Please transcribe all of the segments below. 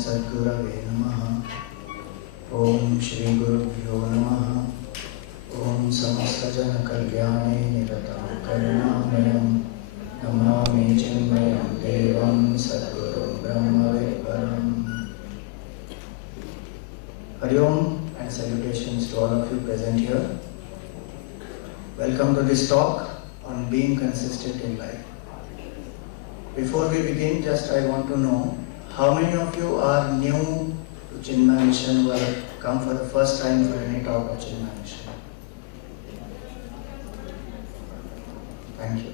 Sadgurave Namaha. Om Shri Gurubhyo Namaha. Om Samastajana Kalyane Niratam Karunamayam Namami Chinmayam Devam Sadguru Brahma Viparam. Hari Om and salutations to all of you present here. Welcome to this talk on being consistent in life. Before we begin, just I want to know how many of you are new to Chinmay Mission who have come for the first time for any talk of Chinmay Mission. Thank you.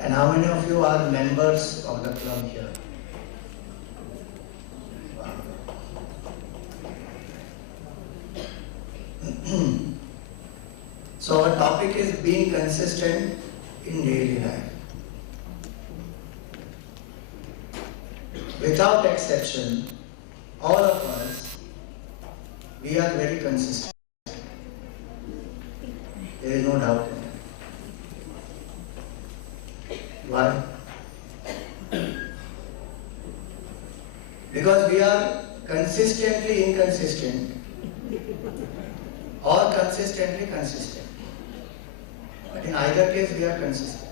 And how many of you are members of the club here? So our topic is being consistent in daily life. Without exception, all of us, we are very consistent. There is no doubt in it. Why? Because we are consistently inconsistent or consistently consistent. But in either case, we are consistent.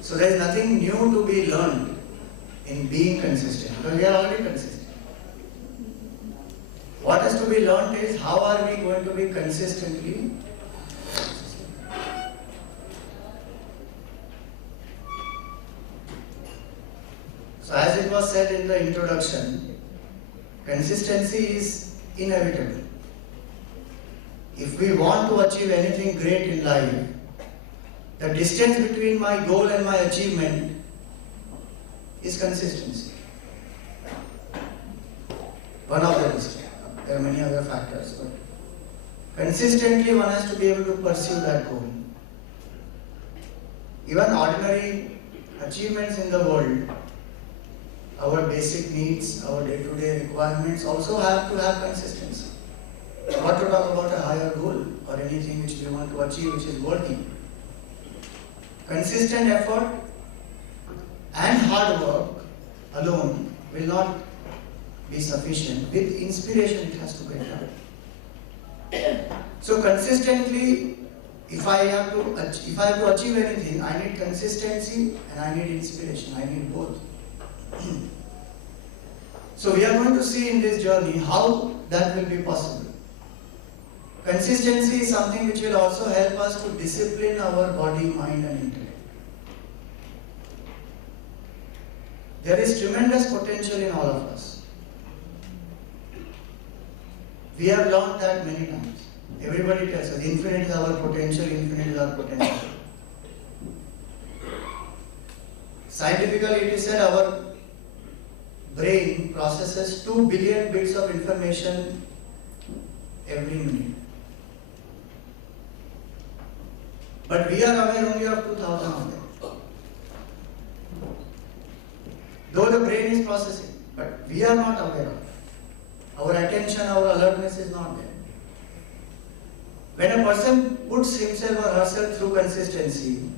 So there is nothing new to be learned in being consistent, because we are already consistent. What has to be learned is how are we going to be consistently consistent. So as it was said in the introduction, consistency is inevitable. If we want to achieve anything great in life, the distance between my goal and my achievement is consistency. One of the distance. There are many other factors, but consistently one has to be able to pursue that goal. Even ordinary achievements in the world, our basic needs, our day-to-day requirements also have to have consistency. What to talk about a higher goal or anything which we want to achieve which is worthy. Consistent effort and hard work alone will not be sufficient. With inspiration it has to get done. So consistently, if I have to achieve anything, I need consistency and I need inspiration. I need both. So we are going to see in this journey how that will be possible. Consistency is something which will also help us to discipline our body, mind and intellect. There is tremendous potential in all of us. We have learned that many times. Everybody tells us, infinite is our potential, infinite is our potential. Scientifically it is said our brain processes 2 billion bits of information every minute. But we are aware only of 2000 of them. Though the brain is processing, but we are not aware of it. Our attention, our alertness is not there. When a person puts himself or herself through consistency,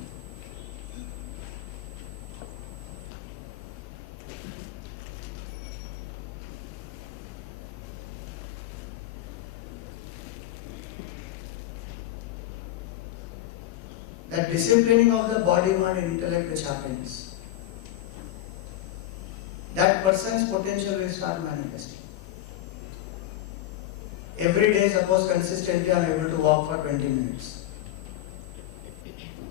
that disciplining of the body, mind and intellect which happens, that person's potential will start manifesting. Every day, suppose consistently I am able to walk for 20 minutes.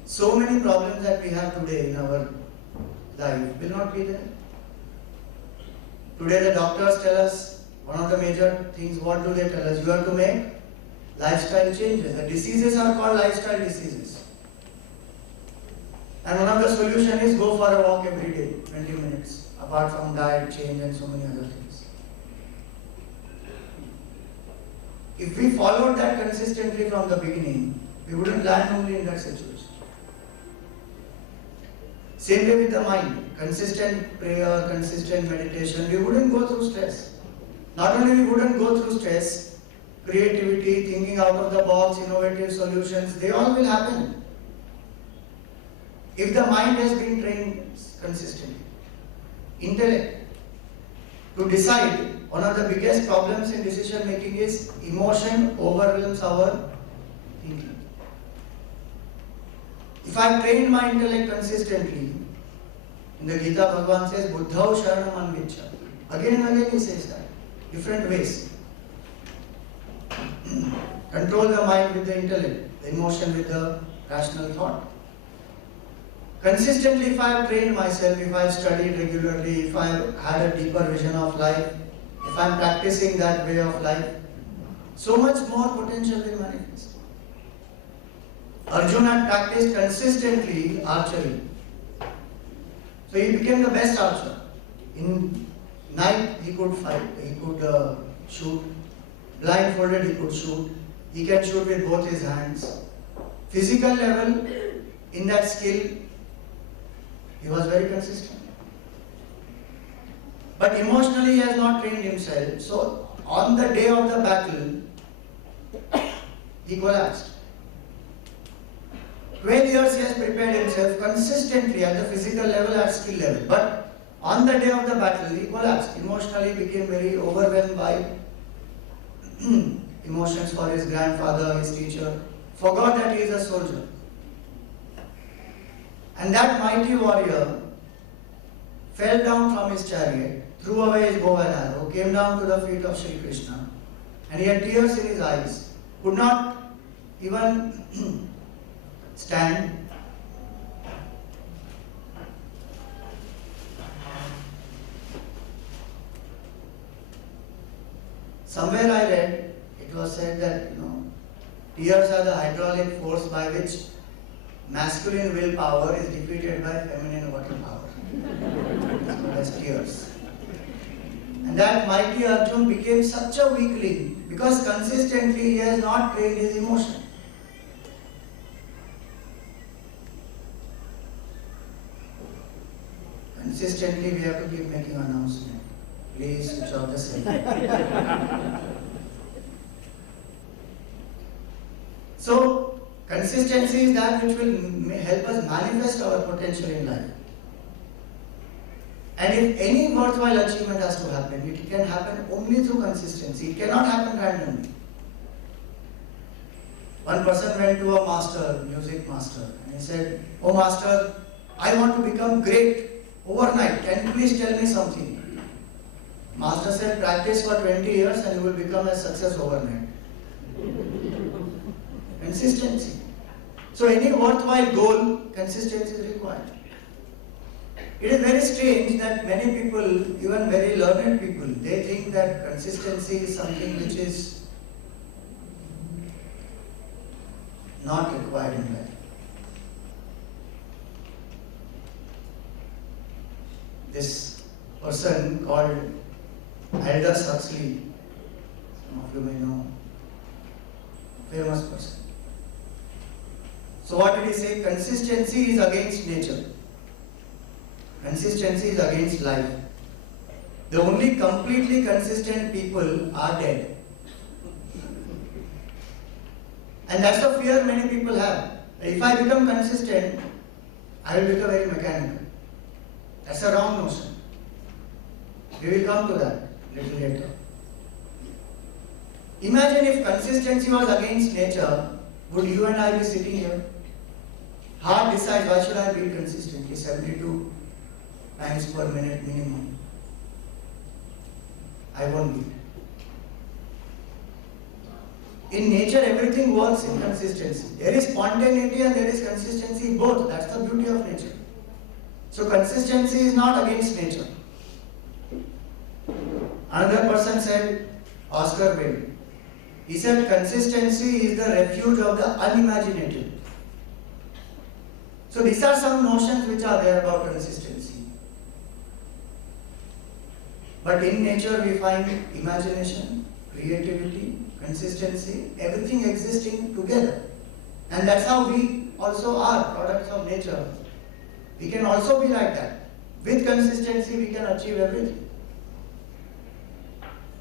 So many problems that we have today in our life will not be there. Today the doctors tell us, one of the major things, what do they tell us? You have to make lifestyle changes. The diseases are called lifestyle diseases. And one of the solutions is go for a walk every day, 20 minutes, apart from diet change and so many other things. If we followed that consistently from the beginning, we wouldn't land only in that situation. Same way with the mind, consistent prayer, consistent meditation, we wouldn't go through stress. Not only we wouldn't go through stress, creativity, thinking out of the box, innovative solutions, they all will happen. if the mind has been trained consistently. Intellect. To decide, one of the biggest problems in decision making is emotion overwhelms our thinking. If I train my intellect consistently, in the Gita Bhagavan says, Buddhau Sharanam Anvichya. Again and again he says that, different ways. Control the mind with the intellect, the emotion with the rational thought. Consistently, if I have trained myself, if I have studied regularly, if I have had a deeper vision of life, if I am practicing that way of life, so much more potential will manifest. Arjuna had practiced consistently archery. So he became the best archer. In night he could fight, he could shoot. Blindfolded he could shoot. He can shoot with both his hands. Physical level, in that skill, he was very consistent. But emotionally he has not trained himself. So on the day of the battle, he collapsed. 12 years he has prepared himself consistently at the physical level, at skill level. But on the day of the battle, he collapsed. Emotionally became very overwhelmed by emotions for his grandfather, his teacher. Forgot that he is a soldier. And that mighty warrior fell down from his chariot, threw away his bow and arrow, came down to the feet of Sri Krishna, and he had tears in his eyes, could not even stand. Somewhere I read, it was said that, tears are the hydraulic force by which masculine willpower is defeated by feminine water power. So that's tears. And that mighty Arjuna became such a weakling because consistently he has not trained his emotion. Consistently we have to keep making announcement. Please switch off the cell phone. So, consistency is that which will help us manifest our potential in life. And if any worthwhile achievement has to happen, it can happen only through consistency. It cannot happen randomly. One person went to a master, music master, and he said, "Oh master, I want to become great overnight. Can you please tell me something?" Master said, "Practice for 20 years and you will become a success overnight." Consistency. So any worthwhile goal, consistency is required. It is very strange that many people, even very learned people, they think that consistency is something which is not required in life. This person called Aldous Huxley, some of you may know, famous person. So what did he say? Consistency is against nature. Consistency is against life. The only completely consistent people are dead. And that's the fear many people have. If I become consistent, I will become very mechanical. That's a wrong notion. We will come to that little later. Imagine if consistency was against nature, would you and I be sitting here? Heart decides, why should I beat consistently? 72 times per minute minimum. I won't beat. In nature, everything works in consistency. There is spontaneity and there is consistency, both. That's the beauty of nature. So consistency is not against nature. Another person said, Oscar Wilde, he said consistency is the refuge of the unimaginative. So these are some notions which are there about consistency. But in nature we find imagination, creativity, consistency, everything existing together. And that's how we also are products of nature. We can also be like that. With consistency we can achieve everything.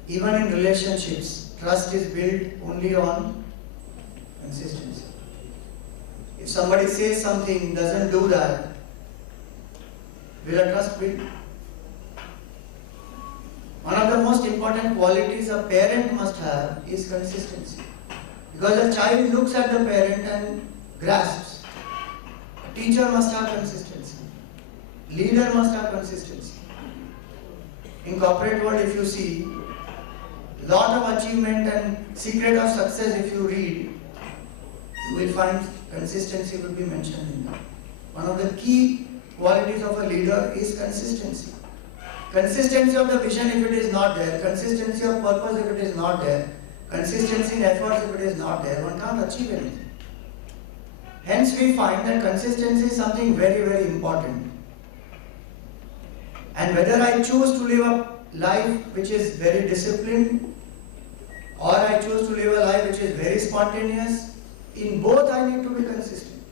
Even in relationships, trust is built only on consistency. If somebody says something, doesn't do that, will a trust build? One of the most important qualities a parent must have is consistency. Because a child looks at the parent and grasps. A teacher must have consistency. Leader must have consistency. In corporate world, if you see, lot of achievement and secret of success, if you read, you will find consistency will be mentioned in that. One of the key qualities of a leader is consistency. Consistency of the vision if it is not there, consistency of purpose if it is not there, consistency in efforts if it is not there, one can't achieve anything. Hence we find that consistency is something very, very important. And whether I choose to live a life which is very disciplined or I choose to live a life which is very spontaneous, in both I need to be consistent.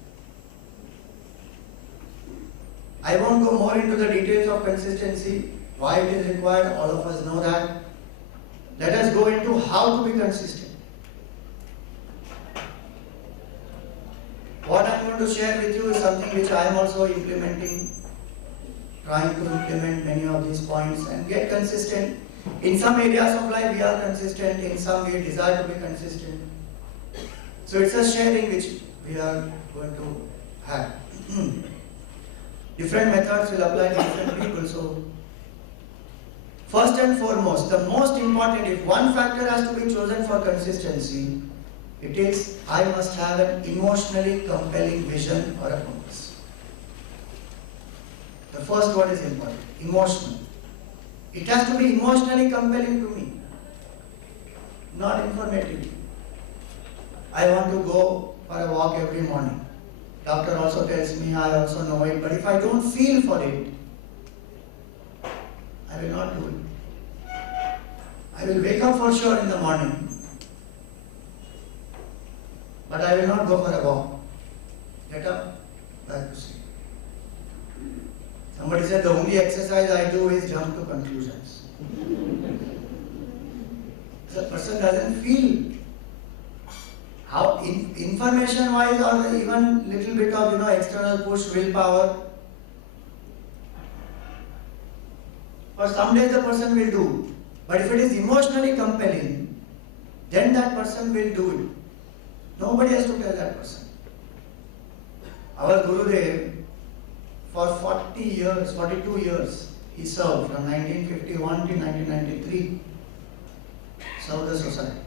I won't go more into the details of consistency, why it is required, all of us know that. Let us go into how to be consistent. What I am going to share with you is something which I am also implementing, trying to implement many of these points and get consistent. In some areas of life we are consistent, in some we desire to be consistent. So it's a sharing which we are going to have. Different methods will apply to different people. So first and foremost, the most important, if one factor has to be chosen for consistency, it is I must have an emotionally compelling vision or a purpose. The first word is important, emotional. It has to be emotionally compelling to me, not informative. I want to go for a walk every morning. Doctor also tells me, I also know it, but if I don't feel for it, I will not do it. I will wake up for sure in the morning, but I will not go for a walk. Get up, back to sleep. Somebody said the only exercise I do is jump to conclusions. The person doesn't feel how information wise or even little bit of external push, willpower. For some days the person will do, but if it is emotionally compelling, then that person will do it. Nobody has to tell that person. Our Gurudev, for 40 years, 42 years, he served from 1951 to 1993, served the society.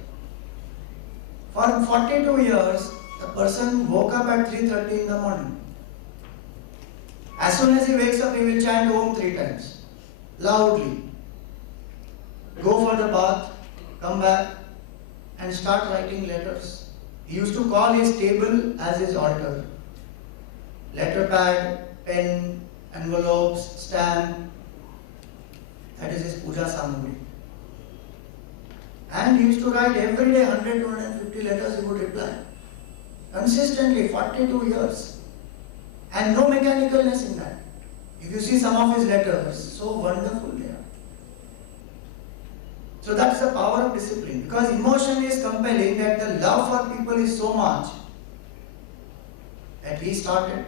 For 42 years, the person woke up at 3:30 in the morning. As soon as he wakes up, he will chant Om 3 times, loudly. Go for the bath, come back, and start writing letters. He used to call his table as his altar. Letter pad, pen, envelopes, stamp, that is his puja samagri. And he used to write every day 100 to 150 letters he would reply. Consistently, 42 years. And no mechanicalness in that. If you see some of his letters, so wonderful they are. So that's the power of discipline. Because emotion is compelling, that the love for people is so much that he started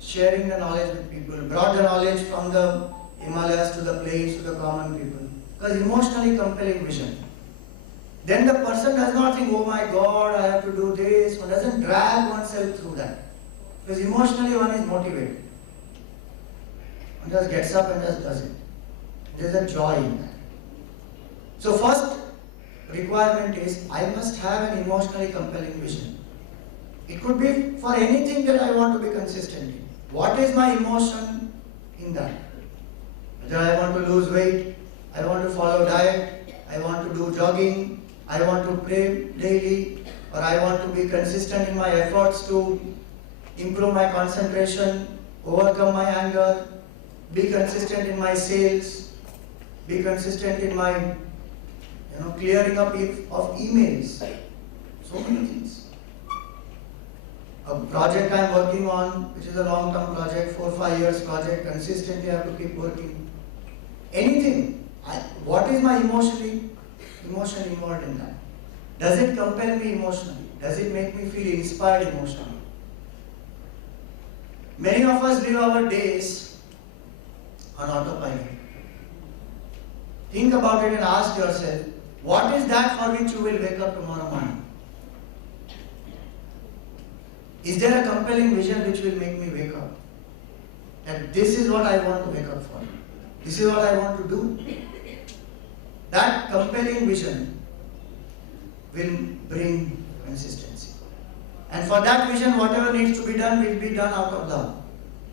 sharing the knowledge with people, brought the knowledge from the Himalayas to the plains to the common people. Because emotionally compelling vision. Then the person does not think, oh my God, I have to do this. One doesn't drag oneself through that. Because emotionally one is motivated. One just gets up and just does it. There is a joy in that. So first requirement is, I must have an emotionally compelling vision. It could be for anything that I want to be consistent in. What is my emotion in that? Whether I want to lose weight, I want to follow diet, I want to do jogging, I want to pray daily, or I want to be consistent in my efforts to improve my concentration, overcome my anger, be consistent in my sales, be consistent in my clearing up of emails. So many things. A project I am working on, which is a long-term project, 4-5 years project, consistently I have to keep working. Anything. What is my emotion involved in that? Does it compel me emotionally? Does it make me feel inspired emotionally? Many of us live our days on autopilot. Think about it and ask yourself, what is that for which you will wake up tomorrow morning? Is there a compelling vision which will make me wake up? And this is what I want to wake up for. This is what I want to do. That compelling vision will bring consistency. And for that vision, whatever needs to be done will be done out of love.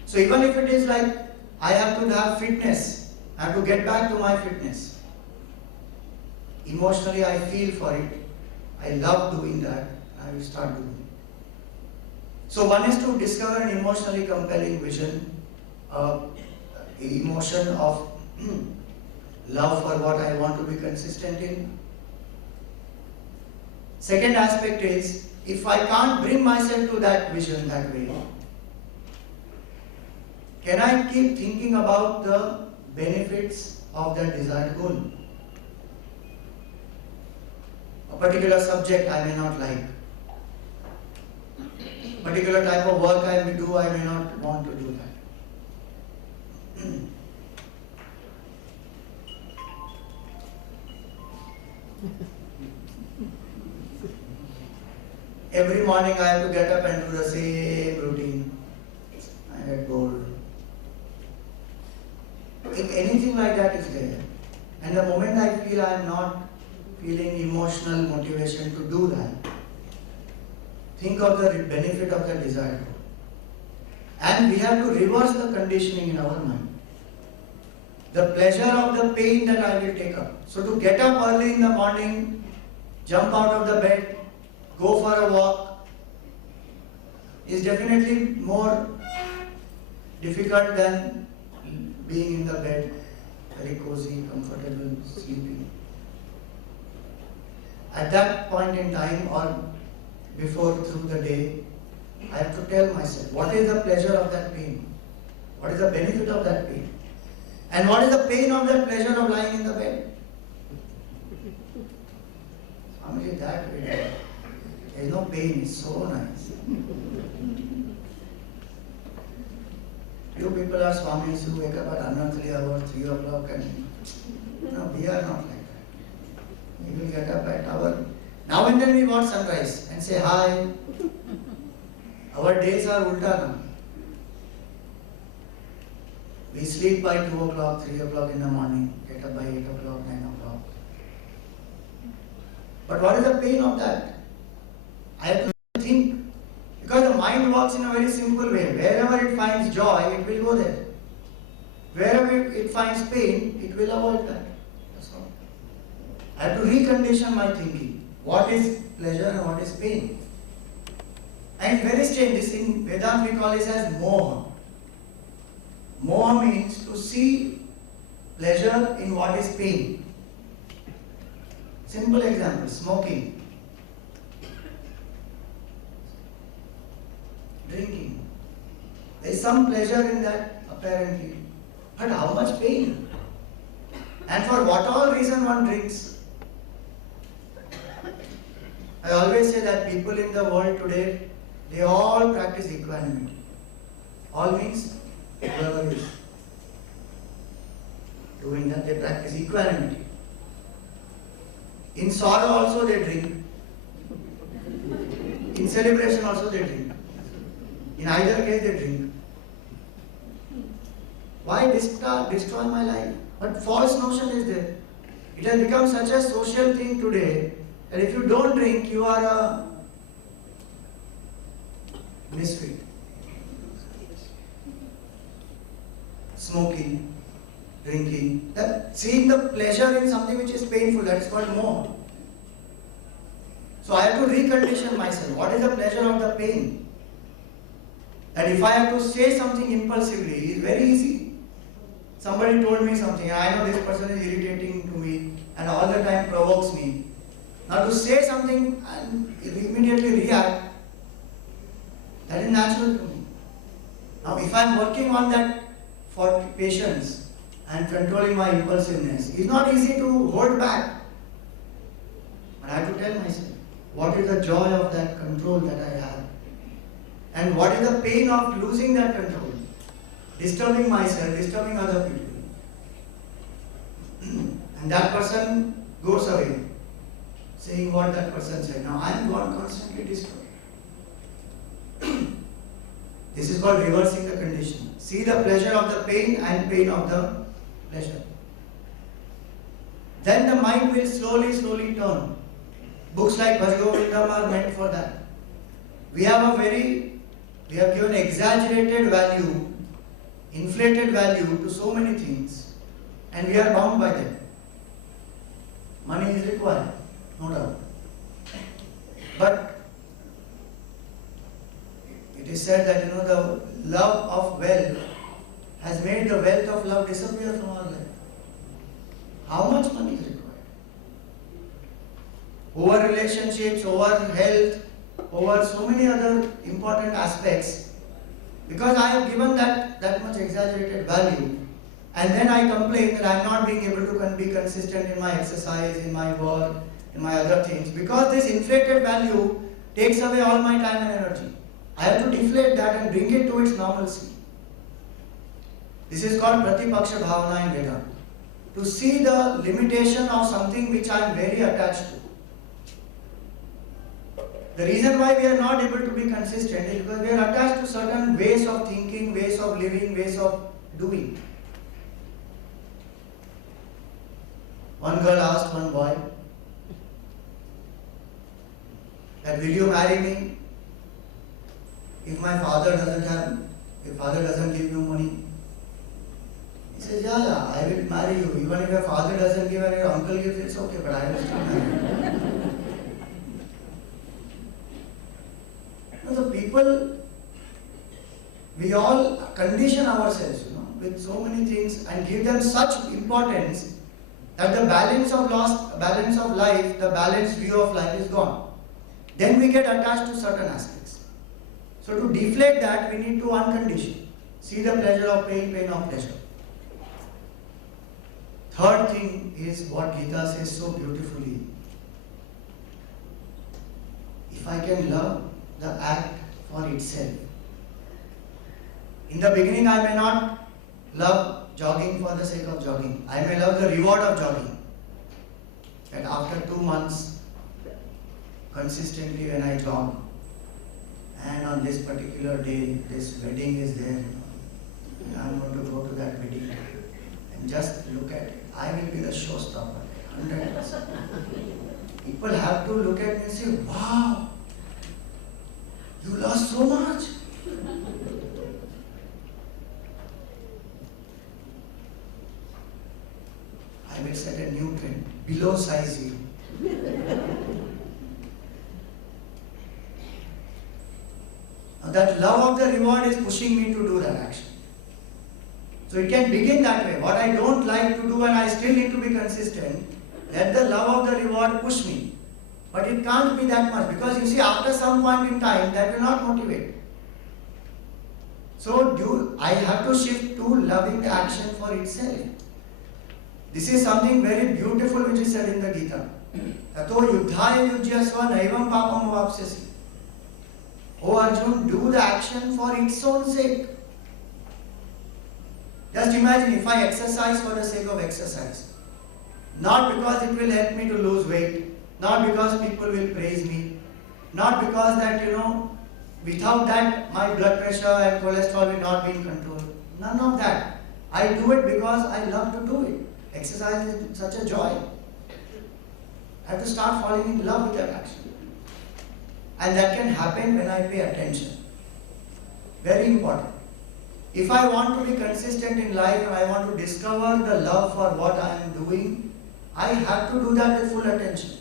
So even if it is like, I have to have fitness, I have to get back to my fitness. Emotionally, I feel for it. I love doing that. I will start doing it. So one is to discover an emotionally compelling vision, emotion of love for what I want to be consistent in. Second aspect is, if I can't bring myself to that vision that way, can I keep thinking about the benefits of that desired goal? A particular subject I may not like. A particular type of work I may do, I may not want to do that. Every morning I have to get up and do the same routine. I get bored. If anything like that is there, and the moment I feel I am not feeling emotional motivation to do that, think of the benefit of the desire. And we have to reverse the conditioning in our mind. The pleasure of the pain that I will take up. So to get up early in the morning, jump out of the bed, go for a walk, is definitely more difficult than being in the bed, very cozy, comfortable, sleeping. At that point in time or before through the day, I have to tell myself, what is the pleasure of that pain? What is the benefit of that pain? And what is the pain of that pleasure of lying in the bed? Swamiji, that way, there is no pain, it's so nice. Few people are Swamis who wake up at unearthly hour, 3 o'clock, and no, we are not like that. We will get up at our, now and then we watch sunrise and say hi. Our days are ulta now. We sleep by 2 o'clock, 3 o'clock in the morning, get up by 8 o'clock, 9 o'clock. But what is the pain of that? I have to think. Because the mind works in a very simple way. Wherever it finds joy, it will go there. Wherever it finds pain, it will avoid that. That's all. I have to recondition my thinking. What is pleasure and what is pain? And it's very strange. This in Vedanta we call this as moha. Moha means to see pleasure in what is pain. Simple example, smoking. Drinking. There is some pleasure in that apparently, but how much pain? And for what all reason one drinks? I always say that people in the world today, they all practice equanimity. All means whoever is doing that, they practice equanimity. In sorrow also they drink. In celebration also they drink. In either case they drink. Why destroy my life? But false notion is there. It has become such a social thing today that if you don't drink, you are a misfit. Smoking, drinking, seeing the pleasure in something which is painful, that is called moha. So I have to recondition myself. What is the pleasure of the pain? And if I have to say something impulsively, it's very easy. Somebody told me something, I know this person is irritating to me and all the time provokes me. Now to say something and immediately react, that is natural to me. Now if I am working on that for patience and controlling my impulsiveness, it's not easy to hold back. But I have to tell myself, what is the joy of that control that I have? And what is the pain of losing that control? Disturbing myself, disturbing other people. And that person goes away, saying what that person said. Now I am gone constantly disturbed. This is called reversing the condition. See the pleasure of the pain and pain of the pleasure. Then the mind will slowly turn. Books like Bhaj Govindam are meant for that. We have given exaggerated value, inflated value to so many things, and we are bound by them. Money is required, no doubt. But it is said that the love of wealth has made the wealth of love disappear from our life. How much money is required? Over relationships, over health, over so many other important aspects. Because I have given that much exaggerated value, and then I complain that I am not being able to be consistent in my exercise, in my work, in my other things. Because this inflated value takes away all my time and energy. I have to deflate that and bring it to its normalcy. This is called Pratipaksha Bhavana in Vedanta. To see the limitation of something which I am very attached to. The reason why we are not able to be consistent is because we are attached to certain ways of thinking, ways of living, ways of doing. One girl asked one boy that, will you marry me if my father doesn't give you money? He says, yeah, I will marry you. Even if your father doesn't give and your uncle gives, it's okay, but I will still marry you. The people, we all condition ourselves, with so many things and give them such importance that the balance of life, the balanced view of life is gone. Then we get attached to certain aspects. So to deflate that, we need to uncondition. See the pleasure of pain, pain of pleasure. Third thing is what Gita says so beautifully. If I can love the act for itself. In the beginning, I may not love jogging for the sake of jogging. I may love the reward of jogging. And after 2 months, consistently when I jog, and on this particular day, this wedding is there, and I'm going to go to that wedding and just look at it. I will be the showstopper, 100%. People have to look at me and say, wow, you lost so much. I will set a new trend, below size you. Now that love of the reward is pushing me to do that action. So it can begin that way. What I don't like to do and I still need to be consistent, let the love of the reward push me. But it can't be that much, because you see, after some point in time, that will not motivate. So I have to shift to loving the action for itself. This is something very beautiful which is said in the Gita. Tato yuddhaya yujyasva naivam papam vapsyasi. Oh Arjun, do the action for its own sake. Just imagine if I exercise for the sake of exercise. Not because it will help me to lose weight. Not because people will praise me. Not because that, without that my blood pressure and cholesterol will not be in control. None of that. I do it because I love to do it. Exercise is such a joy. I have to start falling in love with that action. And that can happen when I pay attention. Very important. If I want to be consistent in life and I want to discover the love for what I am doing, I have to do that with full attention.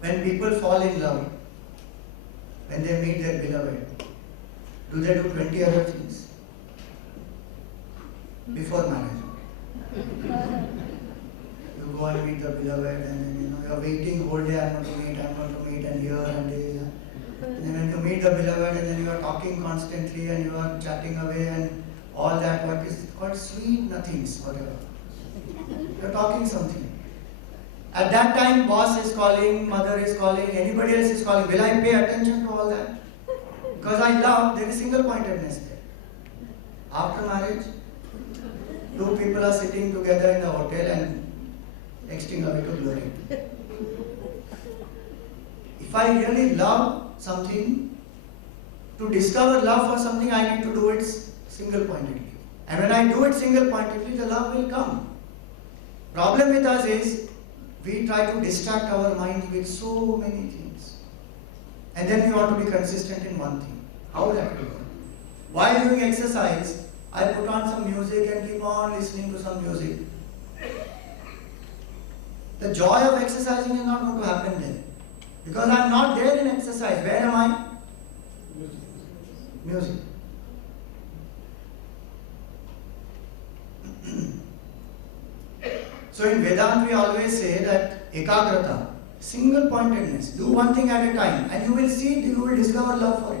When people fall in love, when they meet their beloved, do they do 20 other things before marriage? You go and meet the beloved, and then you are waiting whole day, I'm going to meet, and here and there. And then when you meet the beloved, and then you are talking constantly, and you are chatting away, and all that, what is called sweet nothings, whatever. You are talking something. At that time, boss is calling, mother is calling, anybody else is calling. Will I pay attention to all that? Because I love, there is single pointedness there. After marriage, two people are sitting together in the hotel and texting away to glory. If I really love something, to discover love for something, I need to do it single pointedly. And when I do it single pointedly, the love will come. Problem with us is, we try to distract our minds with so many things. And then we want to be consistent in one thing. How that will work? While doing exercise, I put on some music and keep on listening to some music. The joy of exercising is not going to happen then. Because I am not there in exercise. Where am I? Music. So in Vedanta we always say that ekagrata, single pointedness, do one thing at a time and you will see, you will discover love for it.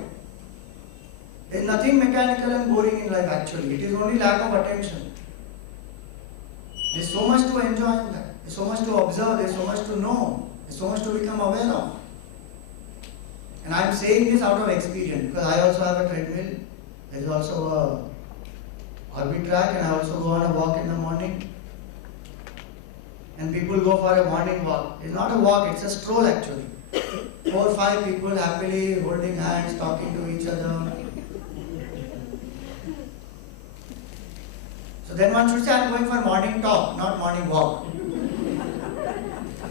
There is nothing mechanical and boring in life actually, it is only lack of attention. There is so much to enjoy in that, there is so much to observe, there is so much to know, there is so much to become aware of. And I am saying this out of experience because I also have a treadmill, there is also a orbit track and I also go on a walk in the morning. And people go for a morning walk. It's not a walk, it's a stroll actually. 4 or 5 people happily holding hands, talking to each other. So then one should say, I'm going for morning talk, not morning walk.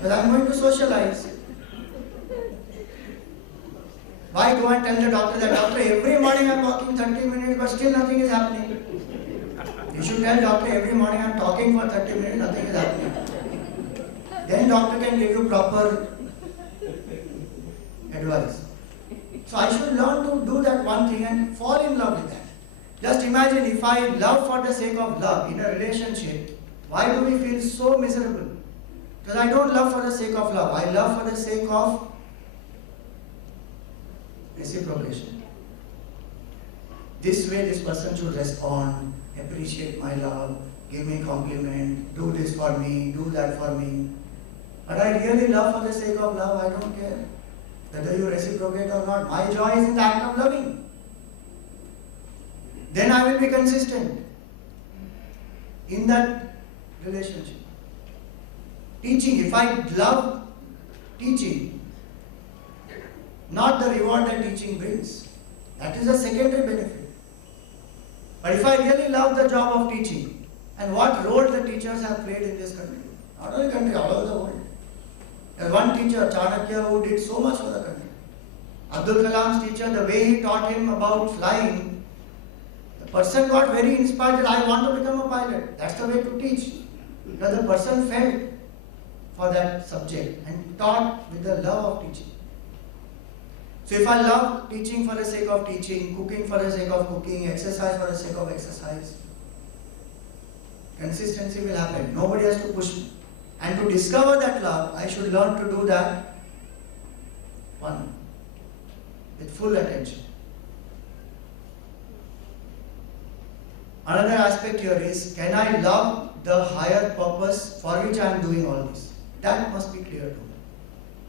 But I'm going to socialize. Why go and tell the doctor that, doctor, every morning I'm walking 30 minutes but still nothing is happening. You should tell doctor, every morning I'm talking for 30 minutes, nothing is happening. Then doctor can give you proper advice. So I should learn to do that one thing and fall in love with that. Just imagine if I love for the sake of love in a relationship, why do we feel so miserable? Because I don't love for the sake of love. I love for the sake of reciprocation. This way this person should respond, appreciate my love, give me compliment, do this for me, do that for me. But I really love for the sake of love, I don't care whether you reciprocate or not. My joy is in the act of loving. Then I will be consistent in that relationship. Teaching, if I love teaching, not the reward that teaching brings, that is a secondary benefit. But if I really love the job of teaching, and what role the teachers have played in this country, not only country, all over the world. There's one teacher, Chanakya, who did so much for the country. Abdul Kalam's teacher, the way he taught him about flying, the person got very inspired that I want to become a pilot. That's the way to teach. Because the person felt for that subject and taught with the love of teaching. So if I love teaching for the sake of teaching, cooking for the sake of cooking, exercise for the sake of exercise, consistency will happen. Nobody has to push me. And to discover that love, I should learn to do that one, with full attention. Another aspect here is, can I love the higher purpose for which I am doing all this? That must be clear to me.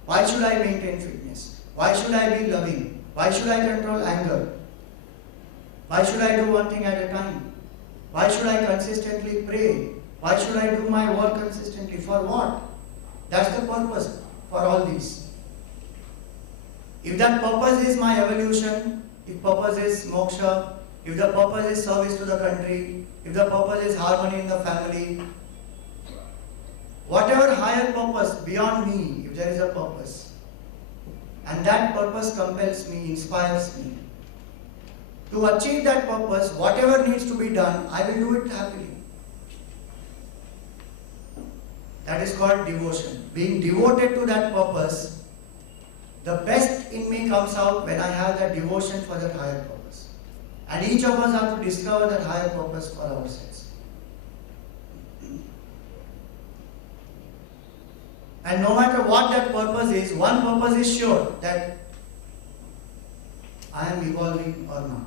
Why should I maintain fitness? Why should I be loving? Why should I control anger? Why should I do one thing at a time? Why should I consistently pray? Why should I do my work consistently? For what? That's the purpose for all these. If that purpose is my evolution, if purpose is moksha, if the purpose is service to the country, if the purpose is harmony in the family, whatever higher purpose beyond me, if there is a purpose, and that purpose compels me, inspires me, to achieve that purpose, whatever needs to be done, I will do it happily. That is called devotion. Being devoted to that purpose, the best in me comes out when I have that devotion for that higher purpose. And each of us have to discover that higher purpose for ourselves. And no matter what that purpose is, one purpose is sure, that I am evolving or not.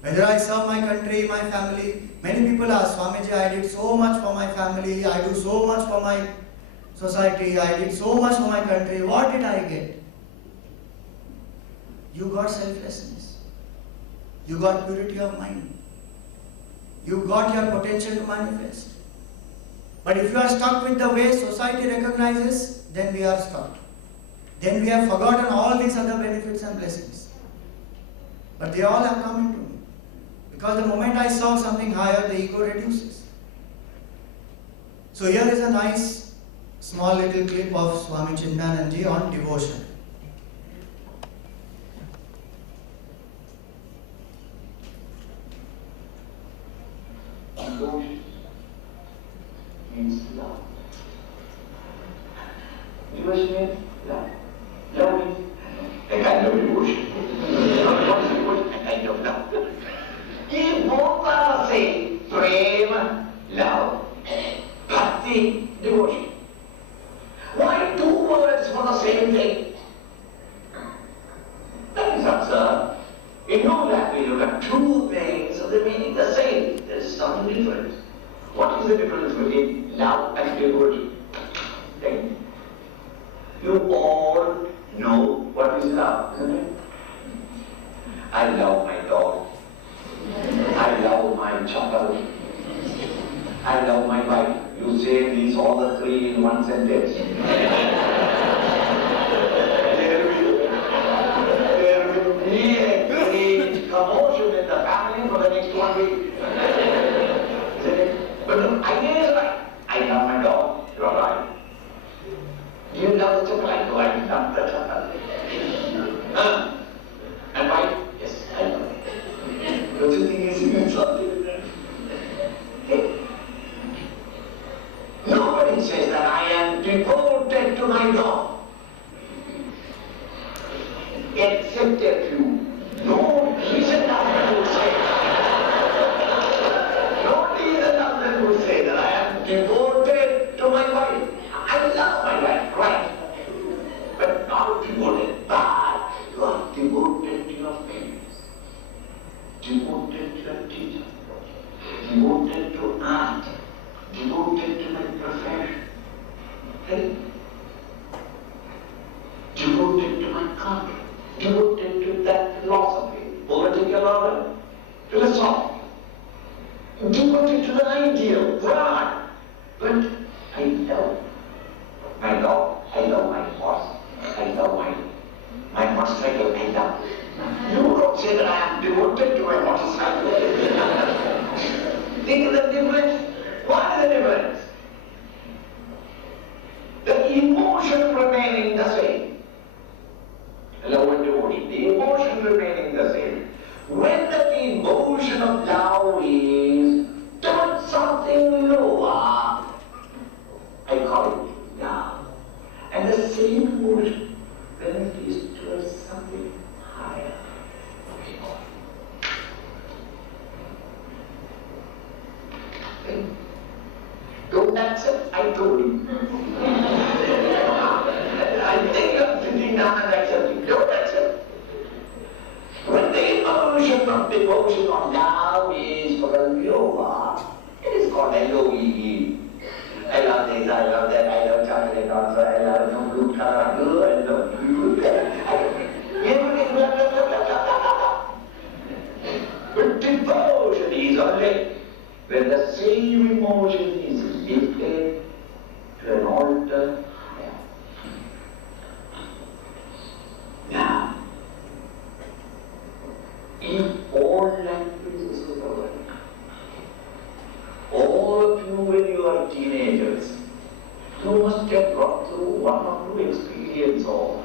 Whether I serve my country, my family, many people ask, Swamiji, I did so much for my family, I do so much for my society, I did so much for my country, what did I get? You got selflessness. You got purity of mind. You got your potential to manifest. But if you are stuck with the way society recognizes, then we are stuck. Then we have forgotten all these other benefits and blessings. But they all have come into me. Because the moment I saw something higher, the ego reduces. So here is a nice small little clip of Swami Chintananji on devotion. Devotion means love. Devotion means love. Love means a kind of devotion. What is devotion? A kind of love. If both are same, prema, love, bhakti, devotion. Why two words for the same thing? That is absurd. In no language you have two things of the meaning the same. There is something different. What is the difference between love and devotion? Think. You all know what is love, isn't it? I love my dog. I love my child. I love my wife. You say these all the three in one sentence. There will be a great commotion in the family for the next 1 week. But the idea is right. I love my dog. You are right. Do you love the chocolate? No, I love the chocolate. And wife? Yes, I love it. Don't you think it's even something? Hey. Nobody says that I am devoted to my dog. Except a few. No reason enough to say. No reason enough to say that I am devoted to my wife. I love my wife, right? But not devoted. But you are devoted to your parents. Devoted to your teacher. Devoted to art. Devoted to my profession. Hey. Devoted to my country. Devoted to that philosophy, political or philosophy. Devoted to the ideal, God. But I love my dog, I love my horse, I love my motorcycle, I love. You don't say that I am devoted to my motorcycle. Think of the difference. What is the difference? The emotion remaining the same. Love and devotion, the emotion remaining the same. When the emotion of love is towards something lower, I call it love. And the same emotion, when it is towards something higher, we call it. Don't accept, I told you. I think I'm sitting down and accepting. Don't accept. When the emotion of devotion or love is for a lower, it is called L-O-V-E. I love this, I love that, I love chocolate also, I love no blue color, I love blue. Everything, blah, blah, blah, blah, blah, blah. But devotion is only when the same emotion is lifted to an altar higher. Now, if all languages of the world, all of you when you are teenagers, you must have gone through one or two experience of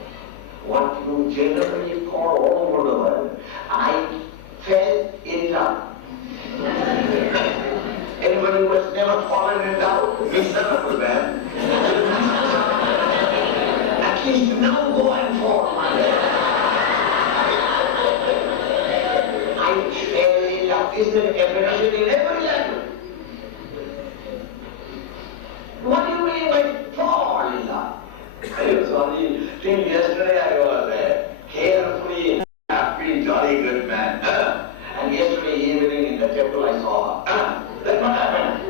what you generally call all over the world, I fell in love. Anybody who has never fallen in love, miserable man. At least now go and fall, my dear. I fell in love. Is there definition in every language? What do you mean by fall in love? I was only, till yesterday I was carefully happy, jolly good man. And yesterday evening in the temple I saw her. Then what happened?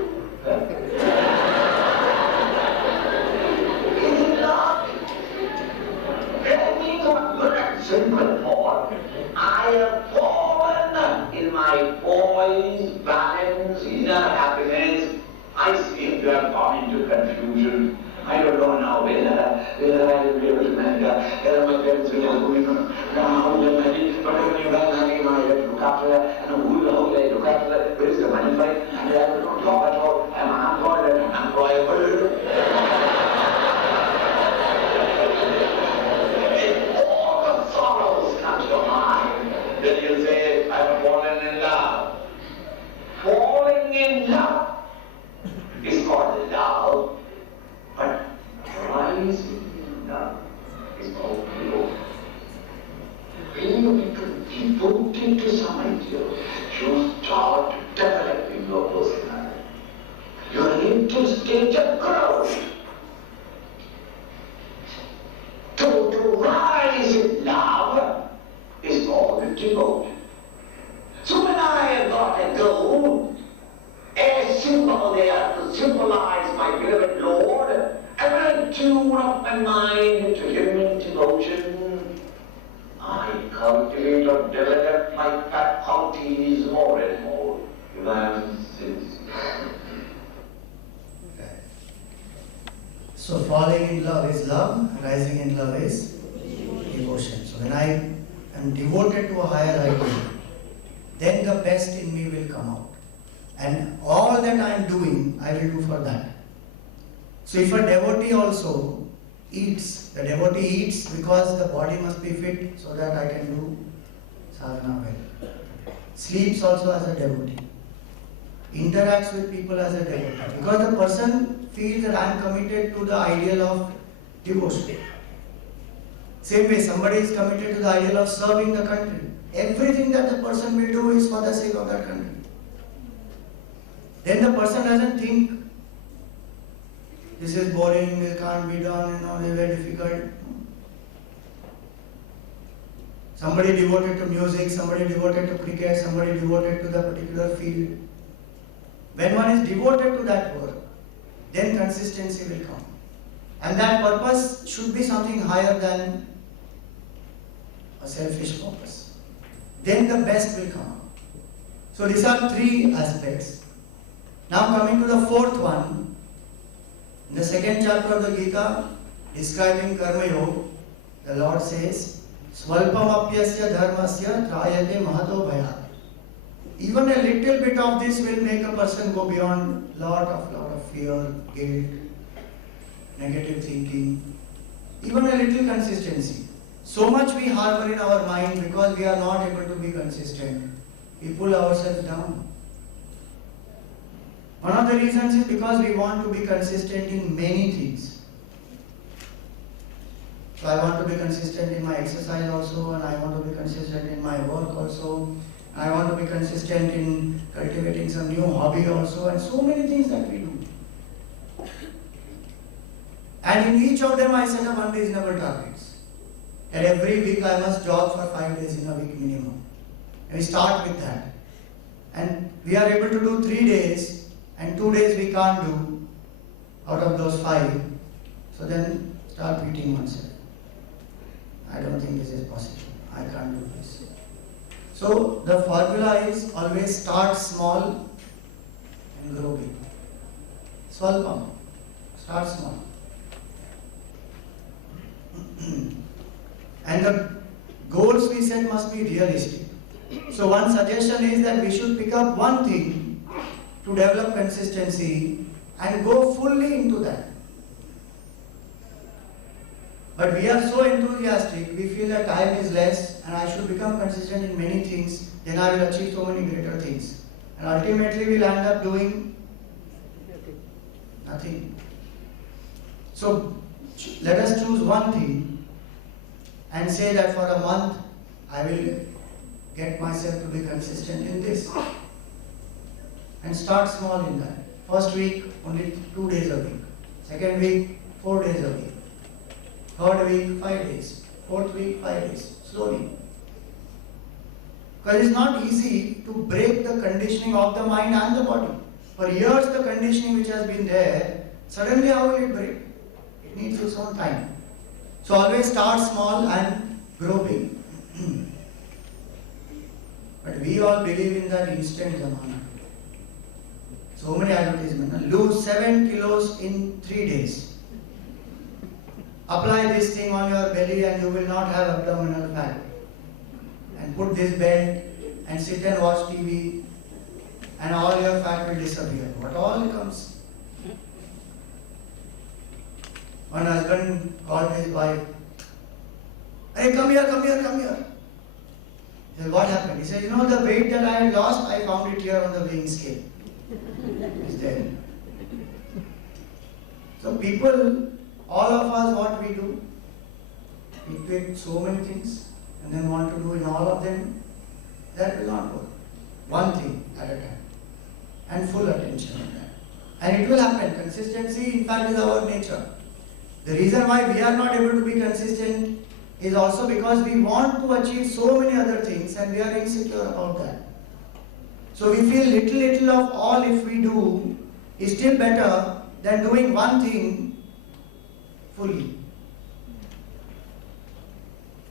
gone into confusion. I don't know now whether I will be able to manage, whether my parents will help me, how will I manage, but when you run having I have to look after that, and how will I look after that, where is the money fight, and I don't talk at all, I'm unemployed and unemployable. All the sorrows come to your mind. Then you say, I've fallen in love. Falling in love is called love, but rising in love is called love. When you become devoted to some idea, you start developing your personality. You are into stage of growth. To rise in love is called devotion. So when I got a goal, a symbol there to symbolize my beloved Lord, and when I tune up my mind to Him in devotion, I cultivate or develop my faculties more and more. You have since. So falling in love is love, rising in love is devotion. So when I am devoted to a higher ideal, then the best in me will come out. And all that I am doing, I will do for that. So if a devotee also eats, the devotee eats because the body must be fit so that I can do sadhana well. Sleeps also as a devotee. Interacts with people as a devotee. Because the person feels that I am committed to the ideal of devotion. Same way, somebody is committed to the ideal of serving the country. Everything that the person will do is for the sake of that country. Then the person doesn't think, this is boring, it can't be done, it's very difficult. Somebody devoted to music, somebody devoted to cricket, somebody devoted to the particular field. When one is devoted to that work, then consistency will come. And that purpose should be something higher than a selfish purpose. Then the best will come. So these are three aspects. Now coming to the fourth one, in the second chapter of the Gita, describing Karma Yoga, the Lord says, Swalpam apyasya dharmasya trayate mahato bhayat. Even a little bit of this will make a person go beyond lot of fear, guilt, negative thinking, even a little consistency. So much we harbor in our mind because we are not able to be consistent. We pull ourselves down. One of the reasons is because we want to be consistent in many things. So I want to be consistent in my exercise also, and I want to be consistent in my work also. I want to be consistent in cultivating some new hobby also, and so many things that we do. And in each of them I set up unreasonable targets. And every week I must jog for 5 days in a week minimum. And we start with that. And we are able to do 3 days, and 2 days we can't do out of those 5. So then start beating oneself. I don't think this is possible. I can't do this. So the formula is always start small and grow big. Swalpam. Start small. And the goals we set must be realistic. So one suggestion is that we should pick up one thing to develop consistency and go fully into that. But we are so enthusiastic, we feel that time is less and I should become consistent in many things, then I will achieve so many greater things. And ultimately we will end up doing nothing. So let us choose one thing and say that for a month I will get myself to be consistent in this. And start small in that. First week, only 2 days a week. Second week, 4 days a week. Third week, 5 days. Fourth week, 5 days. Slowly. Because it's not easy to break the conditioning of the mind and the body. For years the conditioning which has been there, suddenly how will it break? It needs its own time. So always start small and grow big. But we all believe in that instant zamana. So many advertisements. Lose 7 kilos in 3 days. Apply this thing on your belly and you will not have abdominal fat. And put this belt and sit and watch TV and all your fat will disappear. What all comes? One husband called his wife, "Hey, come here, come here, come here." He said, "What happened?" He said, "You know the weight that I had lost, I found it here on the weighing scale." It's there. So people, all of us, what we do, we pick so many things and then want to do in all of them. That will not work. One thing at a time. And full attention on that. And it will happen. Consistency, in fact, is our nature. The reason why we are not able to be consistent is also because we want to achieve so many other things and we are insecure about that. So we feel little of all if we do is still better than doing one thing fully.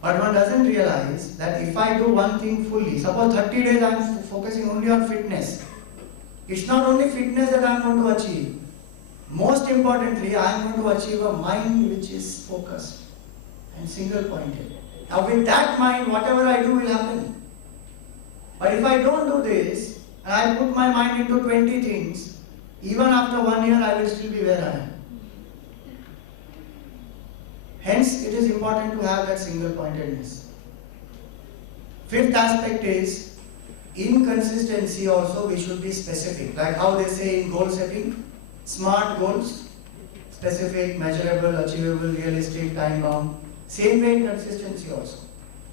But one doesn't realize that if I do one thing fully, suppose 30 days I am focusing only on fitness. It's not only fitness that I am going to achieve. Most importantly, I am going to achieve a mind which is focused and single pointed. Now with that mind, whatever I do will happen. But if I don't do this, and I put my mind into 20 things, even after 1 year I will still be where I am. Hence, it is important to have that single pointedness. Fifth aspect is, in consistency also we should be specific. Like how they say in goal setting, SMART goals, specific, measurable, achievable, realistic, time bound. Same way in consistency also.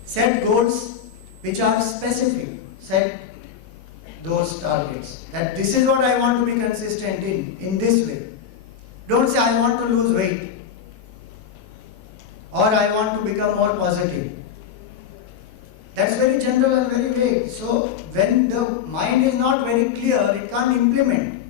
Set goals which are specific. Set those targets. That this is what I want to be consistent in this way. Don't say I want to lose weight or I want to become more positive. That's very general and very vague. So when the mind is not very clear, it can't implement.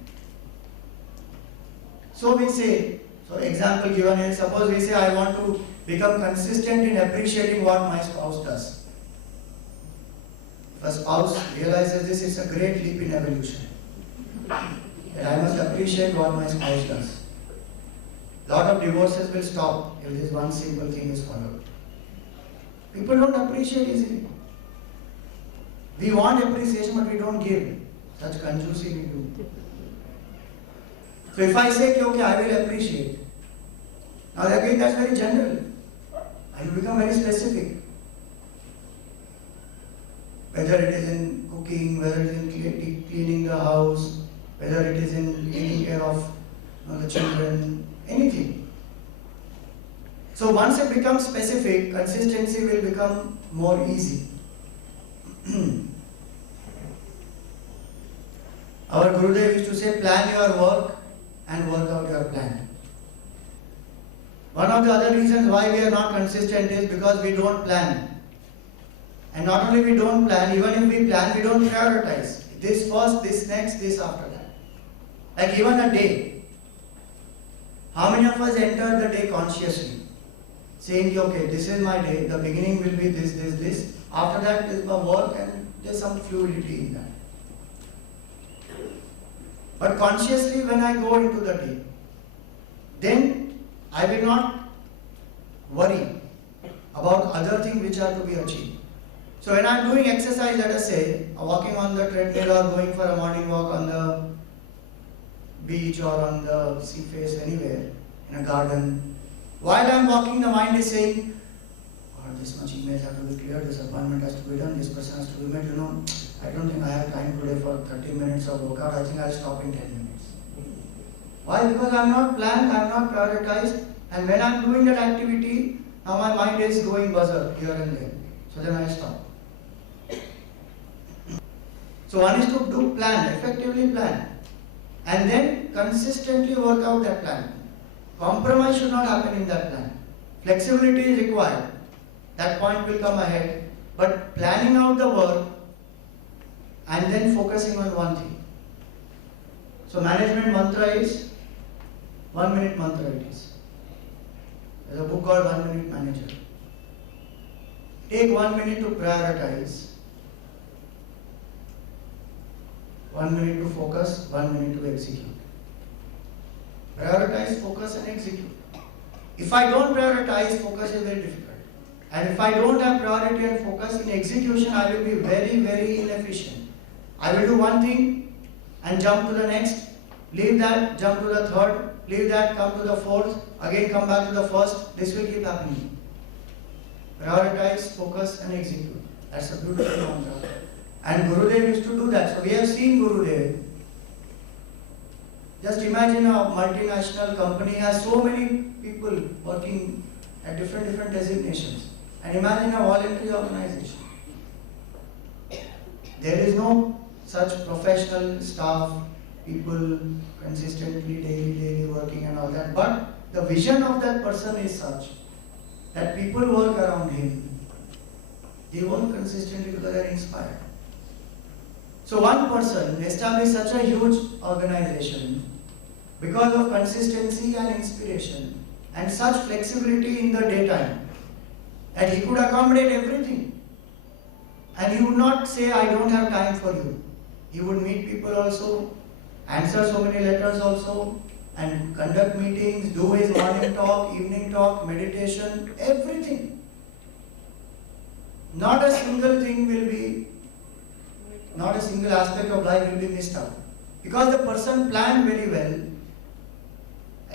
So we say, so example given here, suppose we say I want to become consistent in appreciating what my spouse does. If a spouse realizes this, it's a great leap in evolution. That I must appreciate what my spouse does. Lot of divorces will stop if this one simple thing is followed. People don't appreciate easily. We want appreciation but we don't give. Such conjuncing we do. So if I say, okay, I will appreciate. Now again, that's very general. I will become very specific. Whether it is in cooking, whether it is in cleaning the house, whether it is in taking care of the children, anything. So once it becomes specific, consistency will become more easy. Our Gurudev used to say, plan your work and work out your plan. One of the other reasons why we are not consistent is because we don't plan. And not only we don't plan, even if we plan, we don't prioritize. This first, this next, this after that. Like even a day. How many of us enter the day consciously? Saying, okay, this is my day, the beginning will be this, this, this. After that is my work and there's some fluidity in that. But consciously when I go into the day, then I will not worry about other things which are to be achieved. So when I am doing exercise, let us say, walking on the treadmill or going for a morning walk on the beach or on the sea face, anywhere, in a garden, while I am walking, the mind is saying, oh, this much emails have to be cleared, this appointment has to be done, this person has to be met, I don't think I have time today for 30 minutes of workout, I think I'll stop in 10 minutes. Why? Because I am not planned, I am not prioritized, and when I am doing that activity, now my mind is going buzzer here and there. So then I stop. So one is to do plan, effectively plan, and then consistently work out that plan. Compromise should not happen in that plan. Flexibility is required. That point will come ahead. But planning out the work and then focusing on one thing. So management mantra is 1 minute mantra it is. There's a book called 1 Minute Manager. Take 1 minute to prioritize 1 minute to focus, 1 minute to execute. Prioritize, focus and execute. If I don't prioritize, focus is very difficult. And if I don't have priority and focus in execution, I will be very, very inefficient. I will do one thing and jump to the next, leave that, jump to the third, leave that, come to the fourth, again come back to the first. This will keep happening. Prioritize, focus and execute. That's a beautiful mantra. And Gurudev used to do that. So we have seen Gurudev. Just imagine a multinational company has so many people working at different designations. And imagine a voluntary organization. There is no such professional staff, people consistently, daily working and all that. But the vision of that person is such that people work around him. They work consistently because they are inspired. So one person established such a huge organization because of consistency and inspiration and such flexibility in the daytime that he could accommodate everything. And he would not say, I don't have time for you. He would meet people also, answer so many letters also, and conduct meetings, do his morning talk, evening talk, meditation, everything. Not a single thing will be, not a single aspect of life will be missed out. Because the person planned very well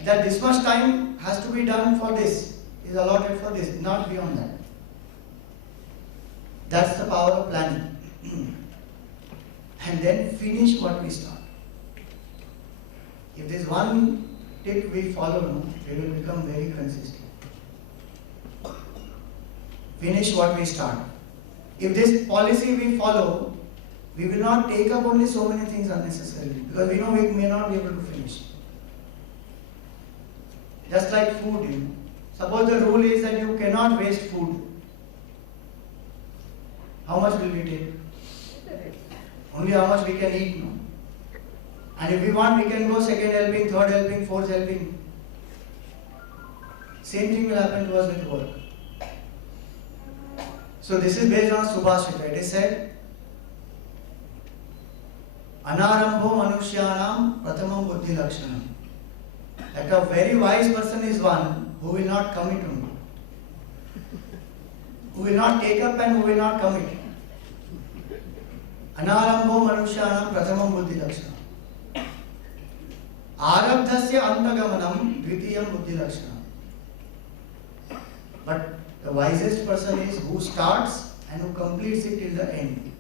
that this much time has to be done for this, is allotted for this, not beyond that. That's the power of planning. And then finish what we start. If this one tip we follow, we will become very consistent. Finish what we start. If this policy we follow, we will not take up only so many things unnecessarily because we know we may not be able to finish. Just like food, suppose the rule is that you cannot waste food. How much will we take? Only how much we can eat. No? And if we want, we can go second helping, third helping, fourth helping. Same thing will happen to us with work. So this is based on Subhashita. It is said, Anarambho Manushyanam Prathamam Buddhi Lakshanam. That a very wise person is one who will not commit only. Who will not take up and who will not commit. Anarambho Manushyanam Prathamam Buddhi Lakshanam. Arabdhasya Antagamanam Dvitiyam Buddhi Lakshanam. But the wisest person is who starts and who completes it till the end.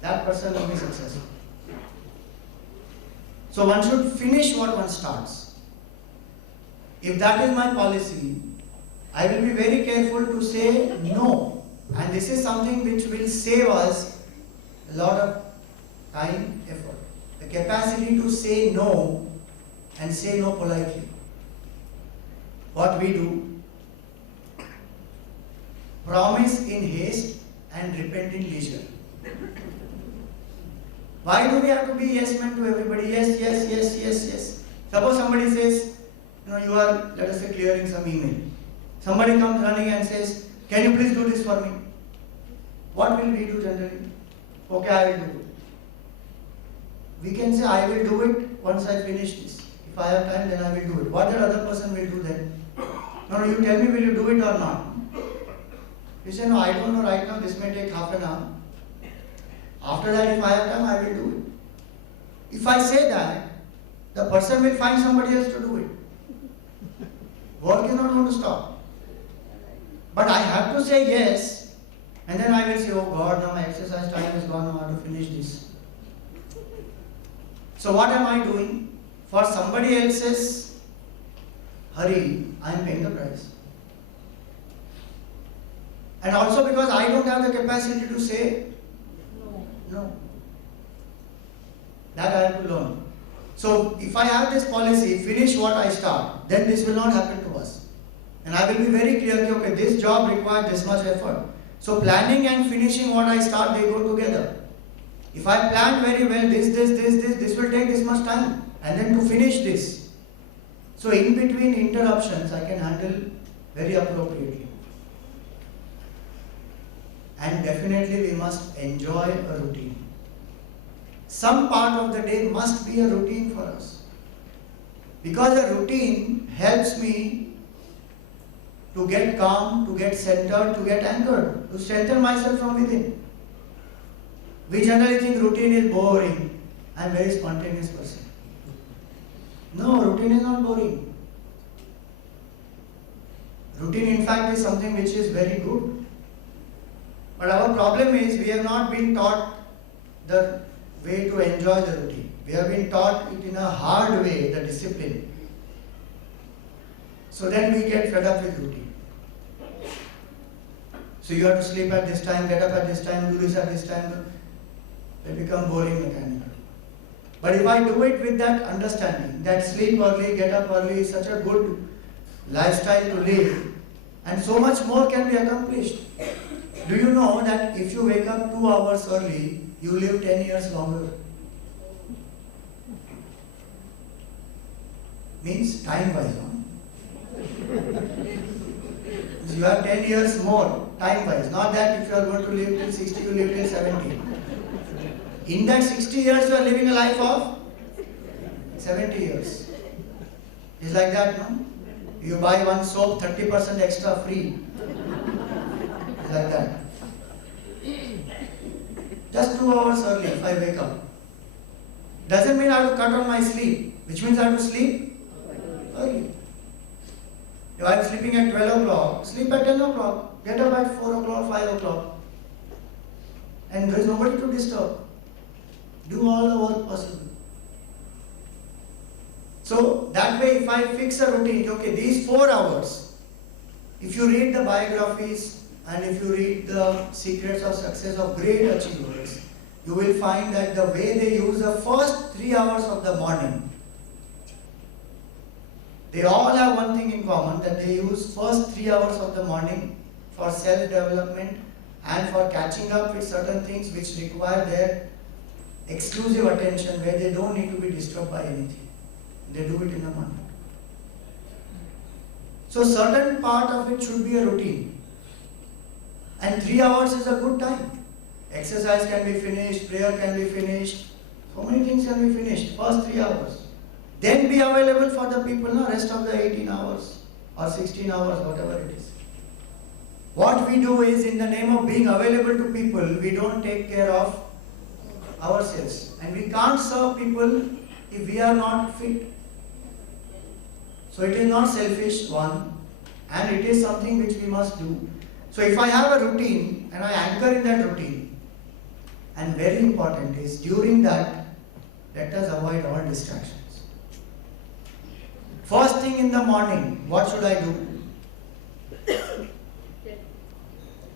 That person will be successful. So one should finish what one starts. If that is my policy, I will be very careful to say no. And this is something which will save us a lot of time, effort. The capacity to say no and say no politely. What we do, promise in haste and repent in leisure. Why do we have to be yes men to everybody? Yes. Suppose somebody says, you are, let us say, clearing some email. Somebody comes running and says, can you please do this for me? What will we do generally? Okay, I will do it. We can say, I will do it once I finish this. If I have time, then I will do it. What the other person will do then? No, you tell me, will you do it or not? You say, no, I don't know right now, this may take half an hour. After that, if I have time, I will do it. If I say that, the person will find somebody else to do it. Work is not going to stop. But I have to say yes, and then I will say, oh God, now my exercise time is gone, now I have to finish this. So what am I doing? For somebody else's hurry, I am paying the price. And also because I don't have the capacity to say no. That I have to learn. So if I have this policy, finish what I start, then this will not happen to us. And I will be very clear, okay, this job requires this much effort. So planning and finishing what I start, they go together. If I plan very well, this will take this much time. And then to finish this. So in between interruptions, I can handle very appropriately. And definitely we must enjoy a routine. some part of the day must be a routine for us. Because a routine helps me to get calm, to get centered, to get anchored, to strengthen myself from within. We generally think routine is boring. I am a very spontaneous person. No, routine is not boring. Routine in fact is something which is very good. But our problem is we have not been taught the way to enjoy the routine. We have been taught it in a hard way, the discipline. So then we get fed up with routine. So you have to sleep at this time, get up at this time, do this at this time. They become boring mechanical. But if I do it with that understanding, that sleep early, get up early is such a good lifestyle to live, and so much more can be accomplished. Do you know that if you wake up 2 hours early, you live 10 years longer? Means time-wise, you have 10 years more, time-wise. Not that if you are going to live till 60, you live till 70. In that 60 years, you are living a life of 70 years. It's like that, no? You buy one soap, 30% extra free. It's like that. Just 2 hours early if I wake up. Doesn't mean I have to cut on my sleep, which means I have to sleep early. If I am sleeping at 12 o'clock, sleep at 10 o'clock, get up at 4 o'clock, 5 o'clock. And there is nobody to disturb. Do all the work possible. So that way if I fix a routine, okay, these 4 hours, if you read the biographies and if you read the secrets of success of great achievers, you will find that the way they use the first 3 hours of the morning, they all have one thing in common, that they use first 3 hours of the morning for self-development and for catching up with certain things which require their exclusive attention, where they don't need to be disturbed by anything. They do it in the morning. So certain part of it should be a routine. And 3 hours is a good time. Exercise can be finished, prayer can be finished, so many things can be finished, first 3 hours. Then be available for the people, no, rest of the 18 hours or 16 hours, whatever it is. What we do is, in the name of being available to people, we don't take care of ourselves. And we can't serve people if we are not fit. So it is not selfish, one, and it is something which we must do. So if I have a routine and I anchor in that routine, and very important is, during that, let us avoid all distractions. First thing in the morning, what should I do?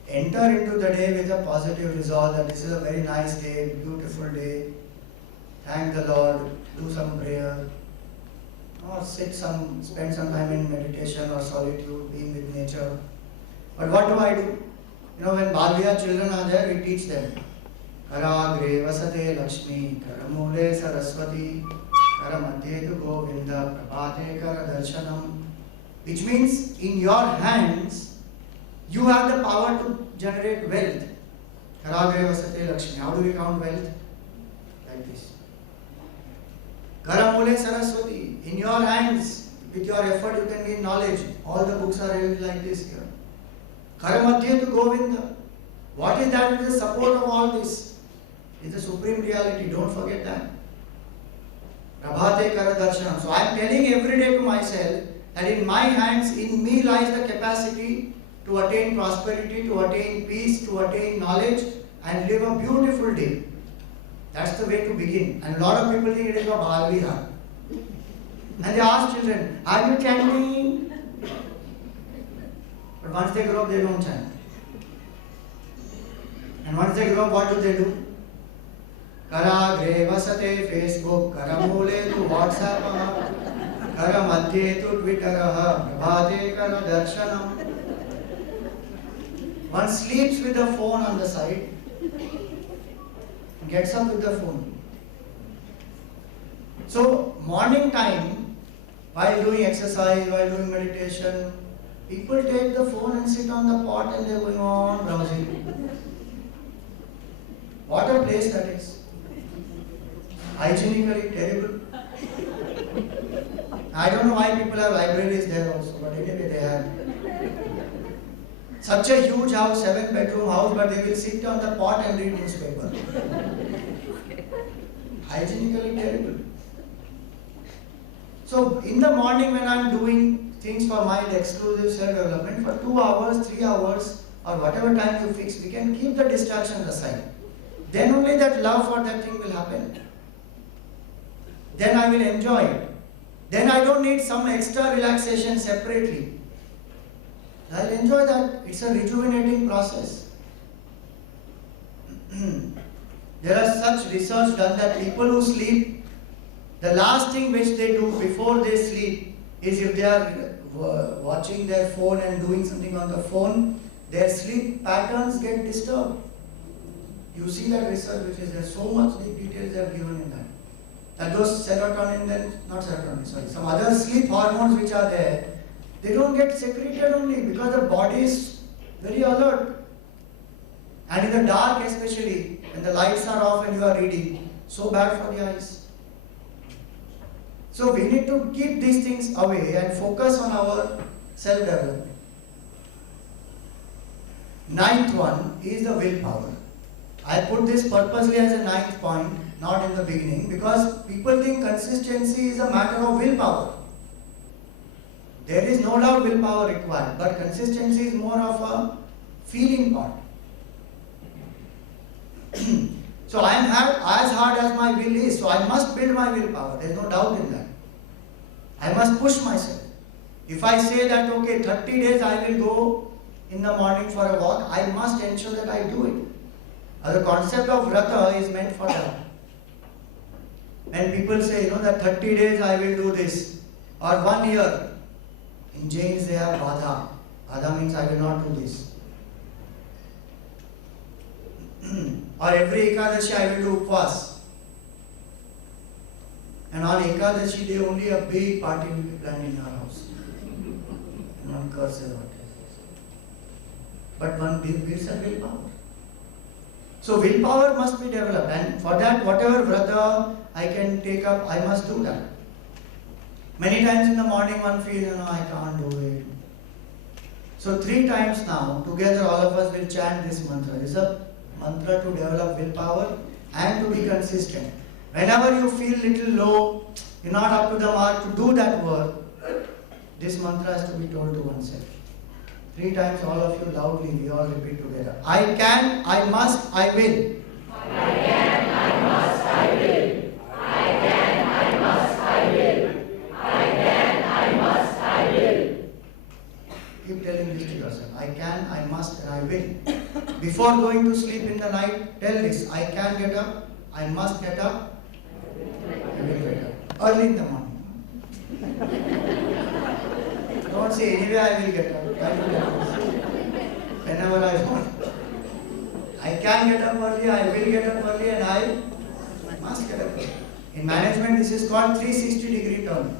Enter into the day with a positive resolve that this is a very nice day, beautiful day. Thank the Lord, do some prayer, or spend some time in meditation or solitude, being with nature. But what do I do? You know, when Bhavya children are there, we teach them. Karagre vasate Lakshmi, karamule saraswati, karamadhe tu govinda, prabhate kara darshanam. Which means, in your hands, you have the power to generate wealth. Karagre vasate Lakshmi. How do we count wealth? Like this. Karamule saraswati. In your hands, with your effort, you can gain knowledge. All the books are held like this here. Karamadhe tu govinda. What is that? It is the support of all this. It's the supreme reality. Don't forget that. Prabhate kara darshanam. So I am telling every day to myself that in my hands, in me lies the capacity to attain prosperity, to attain peace, to attain knowledge, and live a beautiful day. That's the way to begin. And a lot of people think it is for Bhalviha. And they ask children, are you chanting? But once they grow up, they don't chant. And once they grow up, what do? Karagre vasate Facebook, karamule tu WhatsApp, karamadhe tu Twitter, prabhate kara darshanam. One sleeps with the phone on the side and gets up with the phone. So, morning time, while doing exercise, while doing meditation, people take the phone and sit on the pot and they're going on browsing. What a place that is. Hygienically terrible. I don't know why people have libraries there also, but anyway they have. Such a huge house, 7-bedroom house, but they will sit on the pot and read newspaper. Hygienically terrible. So in the morning when I am doing things for mind, exclusive self-development, for 2 hours, 3 hours, or whatever time you fix, we can keep the distractions aside. Then only that love for that thing will happen. Then I will enjoy it. Then I don't need some extra relaxation separately. I'll enjoy that. It's a rejuvenating process. There are such research done that people who sleep, the last thing which they do before they sleep is if they are watching their phone and doing something on the phone, their sleep patterns get disturbed. You see that research which is there, so much details they have given in that. That those serotonin, then not serotonin, sorry, some other sleep hormones which are there, they don't get secreted only because the body is very alert. And in the dark especially, when the lights are off and you are reading, so bad for the eyes. So we need to keep these things away and focus on our self-development. 9th one is the willpower. I put this purposely as a 9th point, not in the beginning, because people think consistency is a matter of willpower. There is no doubt willpower required, but consistency is more of a feeling part. So I am as hard as my will is, so I must build my willpower. There is no doubt in that. I must push myself. If I say that, okay, 30 days I will go in the morning for a walk, I must ensure that I do it. The concept of vrata is meant for that. When people say, that 30 days I will do this, or 1 year, in Jains they have Badha. Badha means I will not do this. Or every Ekadashi I will do Upvas. And on Ekadashi day only a big party will be planned in our house. And one curses what. But one builds a willpower. So willpower must be developed, and for that whatever vrata I can take up, I must do that. Many times in the morning one feels, I can't do it. So 3 times now, together all of us will chant this mantra. It's a mantra to develop willpower and to be consistent. Whenever you feel little low, you're not up to the mark to do that work, this mantra has to be told to oneself. 3 times all of you loudly, we all repeat together. I can, I must, I will. I can, I must, I will. I can, I must, I will. I can, I must, I will. Keep telling this to yourself. I can, I must, and I will. Before going to sleep in the night, tell this. I can get up, I must get up, I will get up. Early in the morning. Don't say anyway I will get up. I will get up. Whenever I want. I can get up early, I will get up early, and I must get up early. In management, this is called 360-degree turn.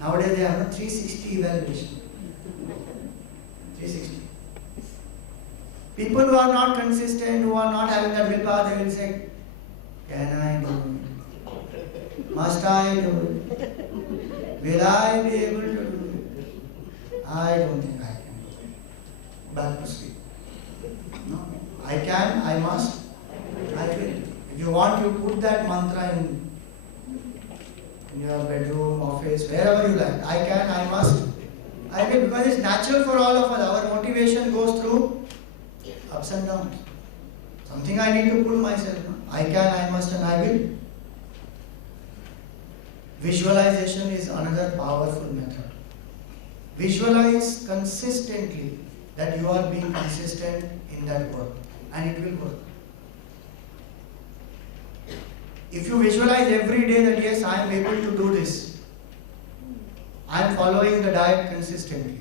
Nowadays they have a 360 evaluation. 360. People who are not consistent, who are not having that willpower, they will say, can I do it? Must I do it? Will I be able to do it? I don't think I can do it. Back to sleep. No. I can, I must, I will. If you want, you put that mantra in your bedroom, office, wherever you like. I can, I must, I will, because it's natural for all of us. Our motivation goes through ups and downs. Something I need to pull myself. I can, I must, and I will. Visualization is another powerful method. Visualize consistently that you are being consistent in that work, and it will work. If you visualize every day that yes, I am able to do this, I am following the diet consistently.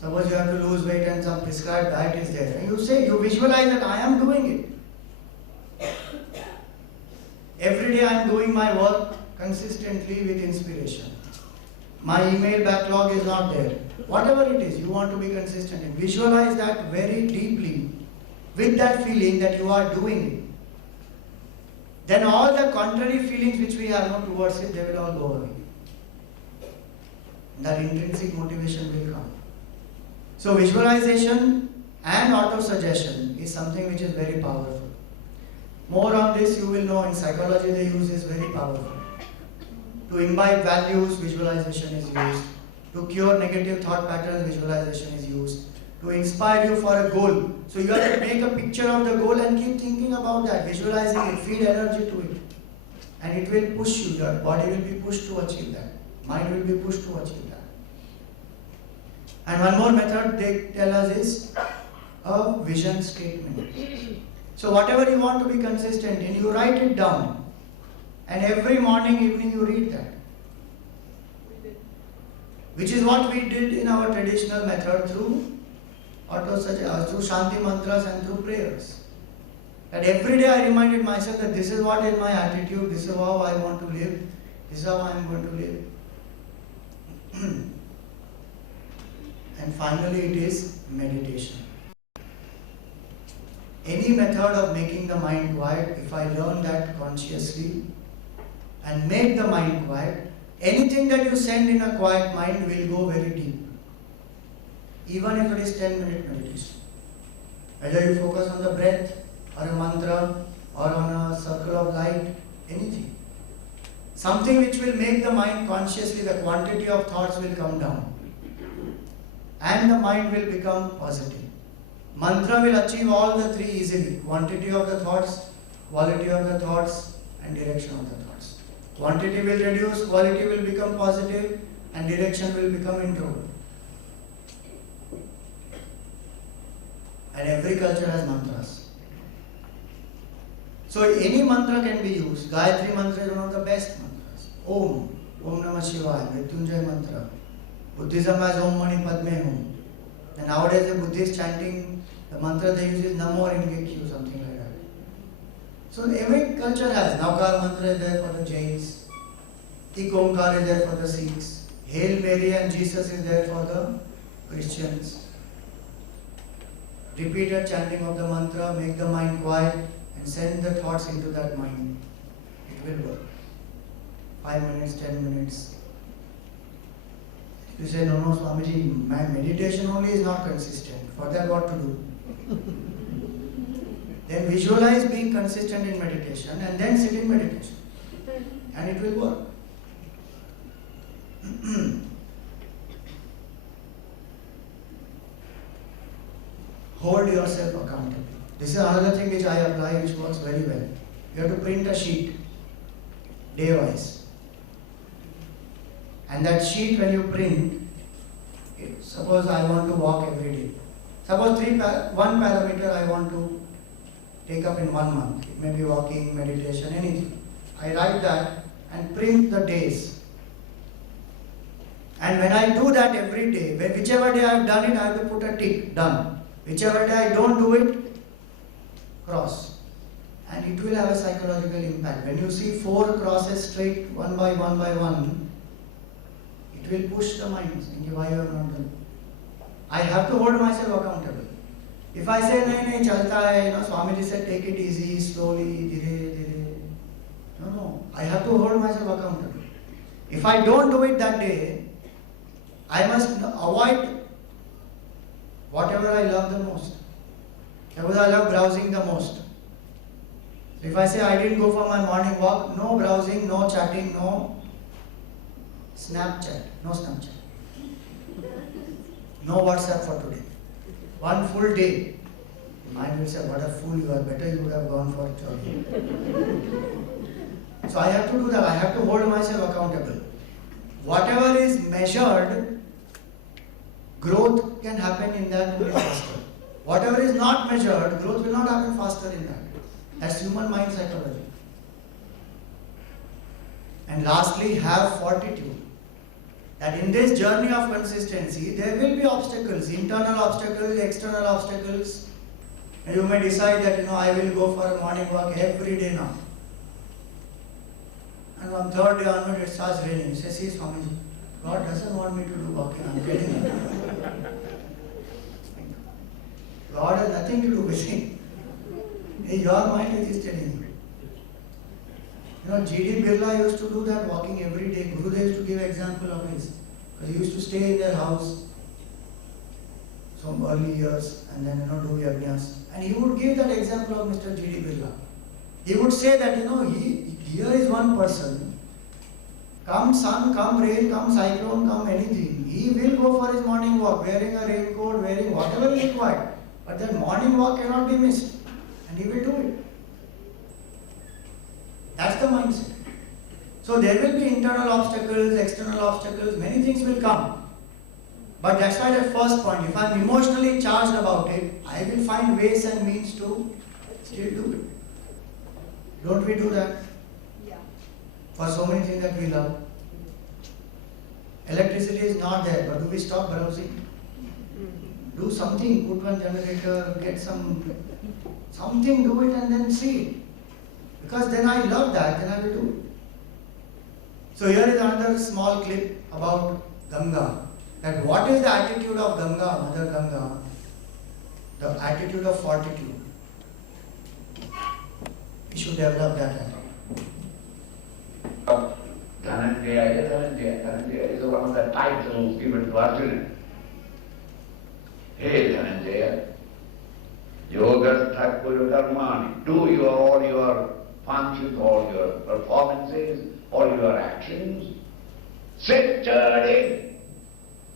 Suppose you have to lose weight and some prescribed diet is there, and you visualize that I am doing it. Every day I am doing my work consistently with inspiration. My email backlog is not there. Whatever it is, you want to be consistent in. Visualize that very deeply with that feeling that you are doing then all the contrary feelings which we have no towards it, they will all go away. That intrinsic motivation will come. So visualization and auto-suggestion is something which is very powerful. More on this you will know in psychology they use is very powerful. To imbibe values, visualization is used. To cure negative thought patterns, visualization is used. To inspire you for a goal. So you have to make a picture of the goal and keep thinking about that, visualizing it, feed energy to it. And it will push you, your body will be pushed to achieve that. Mind will be pushed to achieve that. And one more method they tell us is a vision statement. So whatever you want to be consistent in, you write it down. And every morning, evening you read that. Which is what we did in our traditional method through Shanti mantras and through prayers. That every day I reminded myself that this is what is my attitude, this is how I want to live, this is how I am going to live. And finally it is meditation. Any method of making the mind quiet, if I learn that consciously and make the mind quiet, anything that you send in a quiet mind will go very deep. Even if it is 10-minute meditation. Whether you focus on the breath or a mantra or on a circle of light, anything. Something which will make the mind consciously, the quantity of thoughts will come down. And the mind will become positive. Mantra will achieve all the three easily. Quantity of the thoughts, quality of the thoughts, and direction of the thoughts. Quantity will reduce, quality will become positive, and direction will become introvert. And every culture has mantras. So any mantra can be used. Gayatri mantra is one of the best mantras. Om Namah Shivaya, Mrityunjay mantra. Buddhism has Om Mani Padme Hum. And nowadays the Buddhists chanting, the mantra they use is Namo Ringekyu, something like that. So every culture has. Navkar mantra is there for the Jains. Ik Omkar is there for the Sikhs. Hail Mary and Jesus is there for the Christians. Repeated chanting of the mantra, make the mind quiet and send the thoughts into that mind. It will work. 5 minutes, 10 minutes. You say, no, Swamiji, my meditation only is not consistent. For that, what to do? Then visualize being consistent in meditation and then sit in meditation. And it will work. Hold yourself accountable. This is another thing which I apply, which works very well. You have to print a sheet, day-wise. And that sheet when you print, suppose I want to walk every day. Suppose one parameter I want to take up in 1 month. It may be walking, meditation, anything. I write that and print the days. And when I do that every day, whichever day I have done it, I have to put a tick, done. Whichever day I don't do it, cross. And it will have a psychological impact. When you see 4 crosses straight, one by one, it will push the mind, thinking why you have not done. I have to hold myself accountable. If I say, nahi, chalta hai, Swamiji said, take it easy, slowly, dhire. No. I have to hold myself accountable. If I don't do it that day, I must avoid whatever I love the most. Suppose I love browsing the most. So if I say I didn't go for my morning walk, no browsing, no chatting, no Snapchat, no Snapchat. No WhatsApp for today. 1 full day. Mind will say, what a fool you are, better you would have gone for jogging. So I have to do that, I have to hold myself accountable. Whatever is measured, growth can happen in that very faster. Whatever is not measured, growth will not happen faster in that. That's human mind psychology. And lastly, have fortitude. That in this journey of consistency, there will be obstacles, internal obstacles, external obstacles. And you may decide that, I will go for a morning walk every day now. And on 3rd day onward, it starts raining. You say, see, Swamiji, God doesn't want me to do walking. I'm telling you. God has nothing to do with it. Your mind is just telling you. G.D. Birla used to do that walking every day. Gurudev used to give example of his. Because he used to stay in their house some early years and then do yajnas. And he would give that example of Mr. G.D. Birla. He would say that, here is one person. Come sun, come rain, come cyclone, come anything. He will go for his morning walk, wearing a raincoat, wearing whatever is required. But that morning walk cannot be missed. And he will do it. That's the mindset. So there will be internal obstacles, external obstacles, many things will come. But that's why that first point, if I'm emotionally charged about it, I will find ways and means to still do it. Don't we do that? Yeah. For so many things that we love. Electricity is not there, but do we stop browsing? Do something, put one generator, get something, do it and then see it. Because then I love that, then I will do it. So here is another small clip about Ganga. That what is the attitude of Ganga, Mother Ganga? The attitude of fortitude. We should develop that attitude. Dhananjaya is one of the titles given to Arjuna. Hey Dhananjaya, Yoga Guru Dharmani, do all your functions, all your performances, all your actions, centered in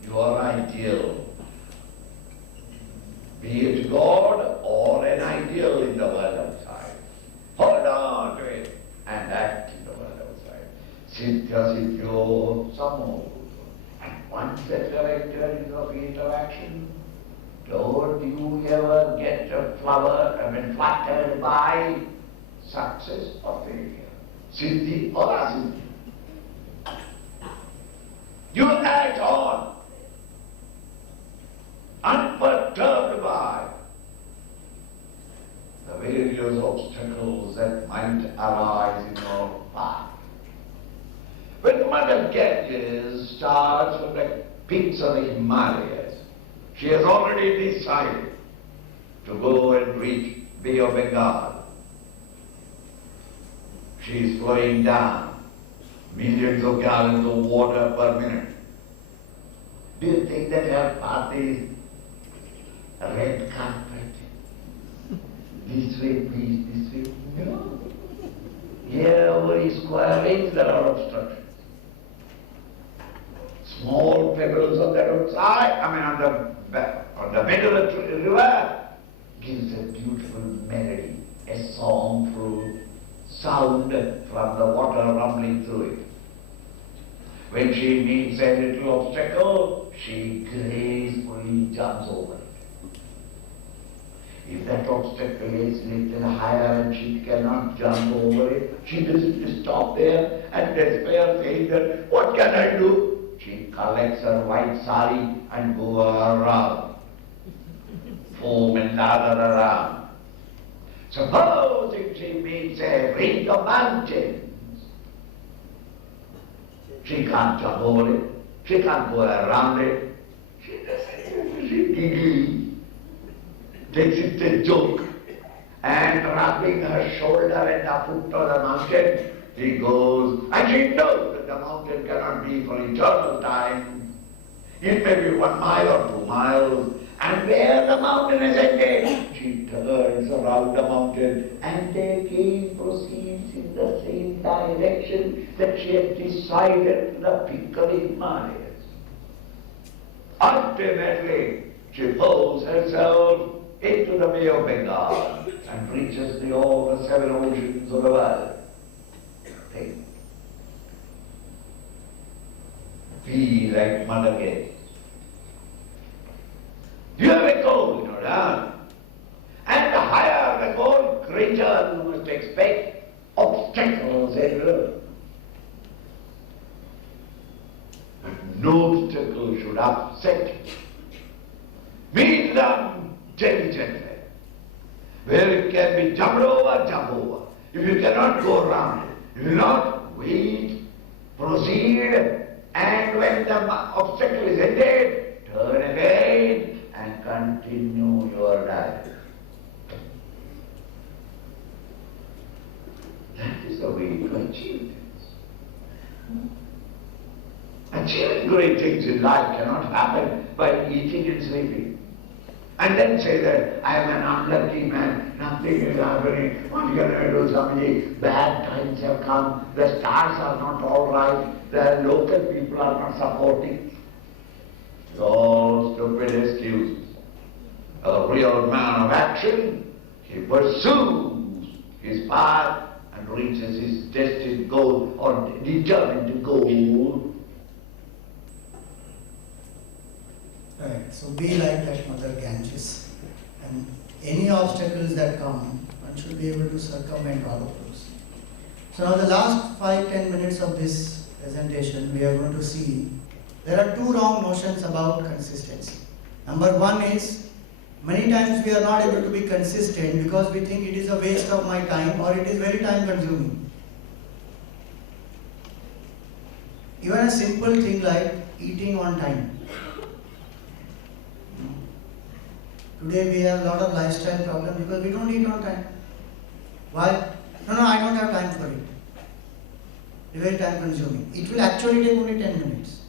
your ideal. Be it God or an ideal in the world outside. Hold on to it and act in the world outside. Siddhya Siddhyo Samo. And once that you are entered into the field of action, don't you ever get flattered by success or failure, siddhi or asiddhi. You act on, unperturbed by the various obstacles that might arise in your path. When Mother Ganges starts from the peaks of the Himalayas, she has already decided to go and reach Bay of Bengal. She is flowing down millions of gallons of water per minute. Do you think that her path is a red carpet? This way, please, this way. No. Here, every square inch there are obstructions. Small pebbles on the roadside, on the bed of the river, gives a beautiful melody, a songful sound from the water rumbling through it. When she meets a little obstacle, she gracefully jumps over it. If that obstacle is little higher and she cannot jump over it, she doesn't stop there and despair, saying that, what can I do? She collects her white sari and goes around, foam and lather around. Supposing she meets a ring of mountains, she can't jump over it, she can't go around it, she giggles, takes it a joke, and rubbing her shoulder at the foot of the mountain, she goes, and she knows that the mountain cannot be for eternal time. It may be 1 mile or 2 miles, and where the mountain is ended, she turns around the mountain and again proceeds in the same direction that she had decided to the peak of the Himalayas. Ultimately, she pulls herself into the Bay of Bengal and reaches all the 7 oceans of the world. Be like Mother Ganges. You have a goal in your hand, and the higher the goal, greater you must expect obstacles in life. But no obstacle should upset you. Meet them gently. Where it can be jumped over, jump over. If you cannot go around it, you will not wait, proceed, and when the obstacle is ended, turn again and continue your life. That is the way to achieve things. Achieving great things in life cannot happen by eating and sleeping. And then say that I am an unlucky man, nothing is happening, what can I do, Swamiji? Bad times have come, the stars are not all right, the local people are not supporting. It's all stupid excuses. A real man of action, he pursues his path and reaches his destined goal or determined goal. Right, so be like that Mother Ganges, and any obstacles that come, one should be able to circumvent all of those. So now the last 5-10 minutes of this presentation, we are going to see there are two wrong notions about consistency. Number one is, many times we are not able to be consistent because we think it is a waste of my time or it is very time consuming. Even a simple thing like eating on time. Today we have a lot of lifestyle problems because we don't eat on time. Why? No, I don't have time for it. It's very time consuming. It will actually take only 10 minutes.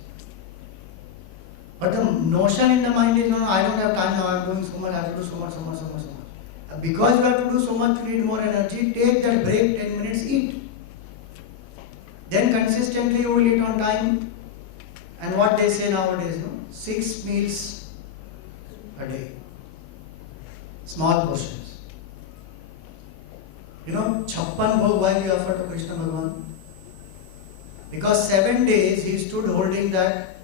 But the notion in the mind is, no, I don't have time now, I am doing so much, I have to do so much. Because you have to do so much, you need more energy, take that break, 10 minutes, eat. Then consistently you will eat on time. And what they say nowadays, 6 meals a day. Small portions. Chappan bhog, why we offer to Krishna Bhagavan? Because 7 days he stood holding that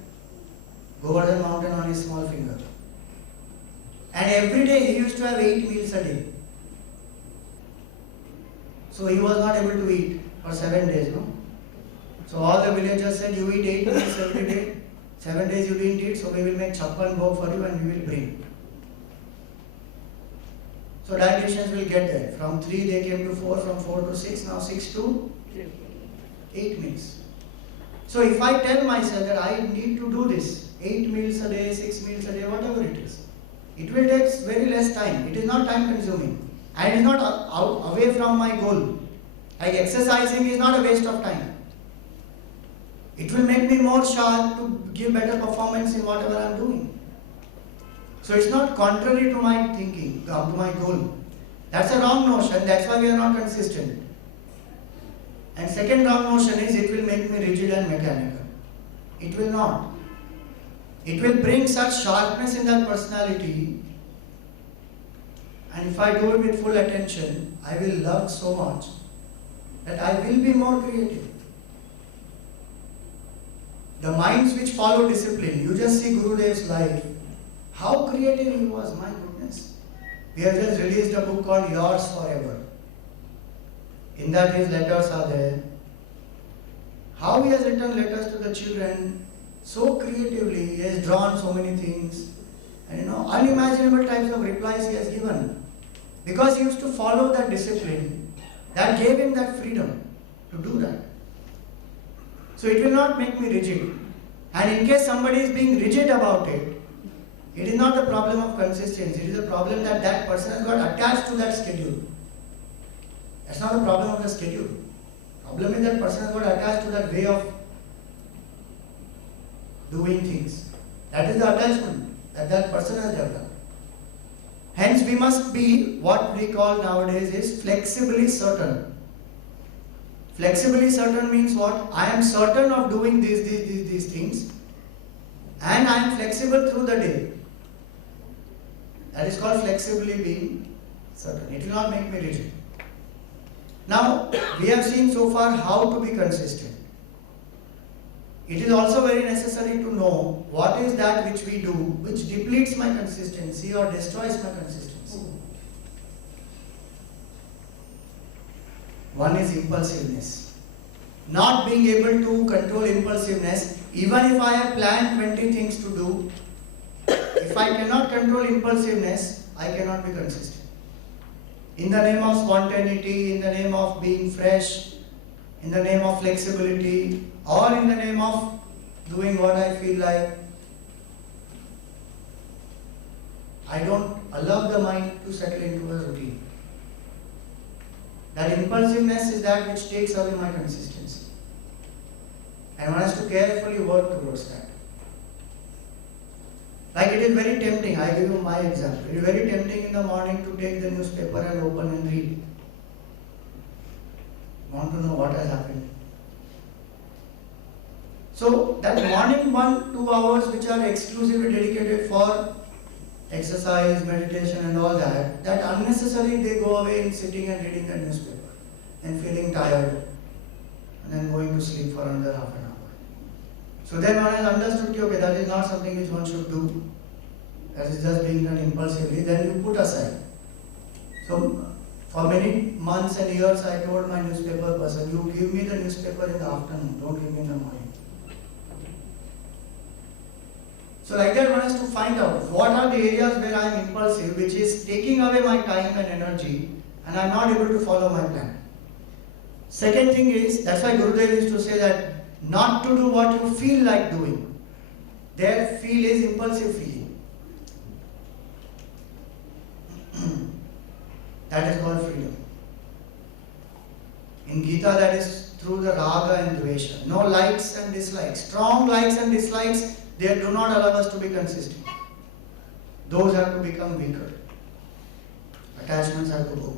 Govardhan mountain on his small finger. And every day he used to have 8 meals a day. So he was not able to eat for 7 days, So all the villagers said, you eat 8 meals every day. 7 days you didn't eat, so we will make chappan bhog for you and we will bring. So dietitians will get there. From 3 they came to 4, from 4 to 6, now 6 to 8 meals. So if I tell myself that I need to do this, 8 meals a day, 6 meals a day, whatever it is, it will take very less time. It is not time consuming. And it is not away from my goal. Like exercising is not a waste of time. It will make me more sharp to give better performance in whatever I am doing. So it's not contrary to my thinking, to my goal. That's a wrong notion, that's why we are not consistent. And second wrong notion is it will make me rigid and mechanical. It will not. It will bring such sharpness in that personality, and if I do it with full attention, I will love so much that I will be more creative. The minds which follow discipline, you just see Gurudev's life, how creative he was, my goodness. We have just released a book called Yours Forever. In that his letters are there. How he has written letters to the children so creatively, he has drawn so many things. And unimaginable types of replies he has given. Because he used to follow that discipline that gave him that freedom to do that. So it will not make me rigid. And in case somebody is being rigid about it, it is not the problem of consistency, it is a problem that that person has got attached to that schedule. That's not the problem of the schedule. The problem is that person has got attached to that way of doing things. That is the attachment that that person has developed. Hence we must be what we call nowadays is flexibly certain. Flexibly certain means what? I am certain of doing these things, and I am flexible through the day. That is called flexibly being certain. It will not make me rigid. Now, we have seen so far how to be consistent. It is also very necessary to know what is that which we do which depletes my consistency or destroys my consistency. One is impulsiveness. Not being able to control impulsiveness, even if I have planned 20 things to do, if I cannot control impulsiveness, I cannot be consistent. In the name of spontaneity, in the name of being fresh, in the name of flexibility, or in the name of doing what I feel like, I don't allow the mind to settle into a routine. That impulsiveness is that which takes away my consistency. And one has to carefully work towards that. Like it is very tempting, I give you my example. It is very tempting in the morning to take the newspaper and open and read. Want to know what has happened. So that morning 1-2 hours which are exclusively dedicated for exercise, meditation and all that, that unnecessarily they go away in sitting and reading the newspaper and feeling tired and then going to sleep for another half an hour. So then one has understood, okay, that is not something which one should do. That is just being done impulsively, then you put aside. So for many months and years I told my newspaper person, you give me the newspaper in the afternoon, don't give me in the morning. So like that one has to find out what are the areas where I am impulsive, which is taking away my time and energy, and I am not able to follow my plan. Second thing is, that's why Gurudev used to say that not to do what you feel like doing. Their feel is impulsive feeling. That is called freedom. In Gita, that is through the raga and dvesha. No likes and dislikes. Strong likes and dislikes, they do not allow us to be consistent. Those have to become weaker. Attachments have to go.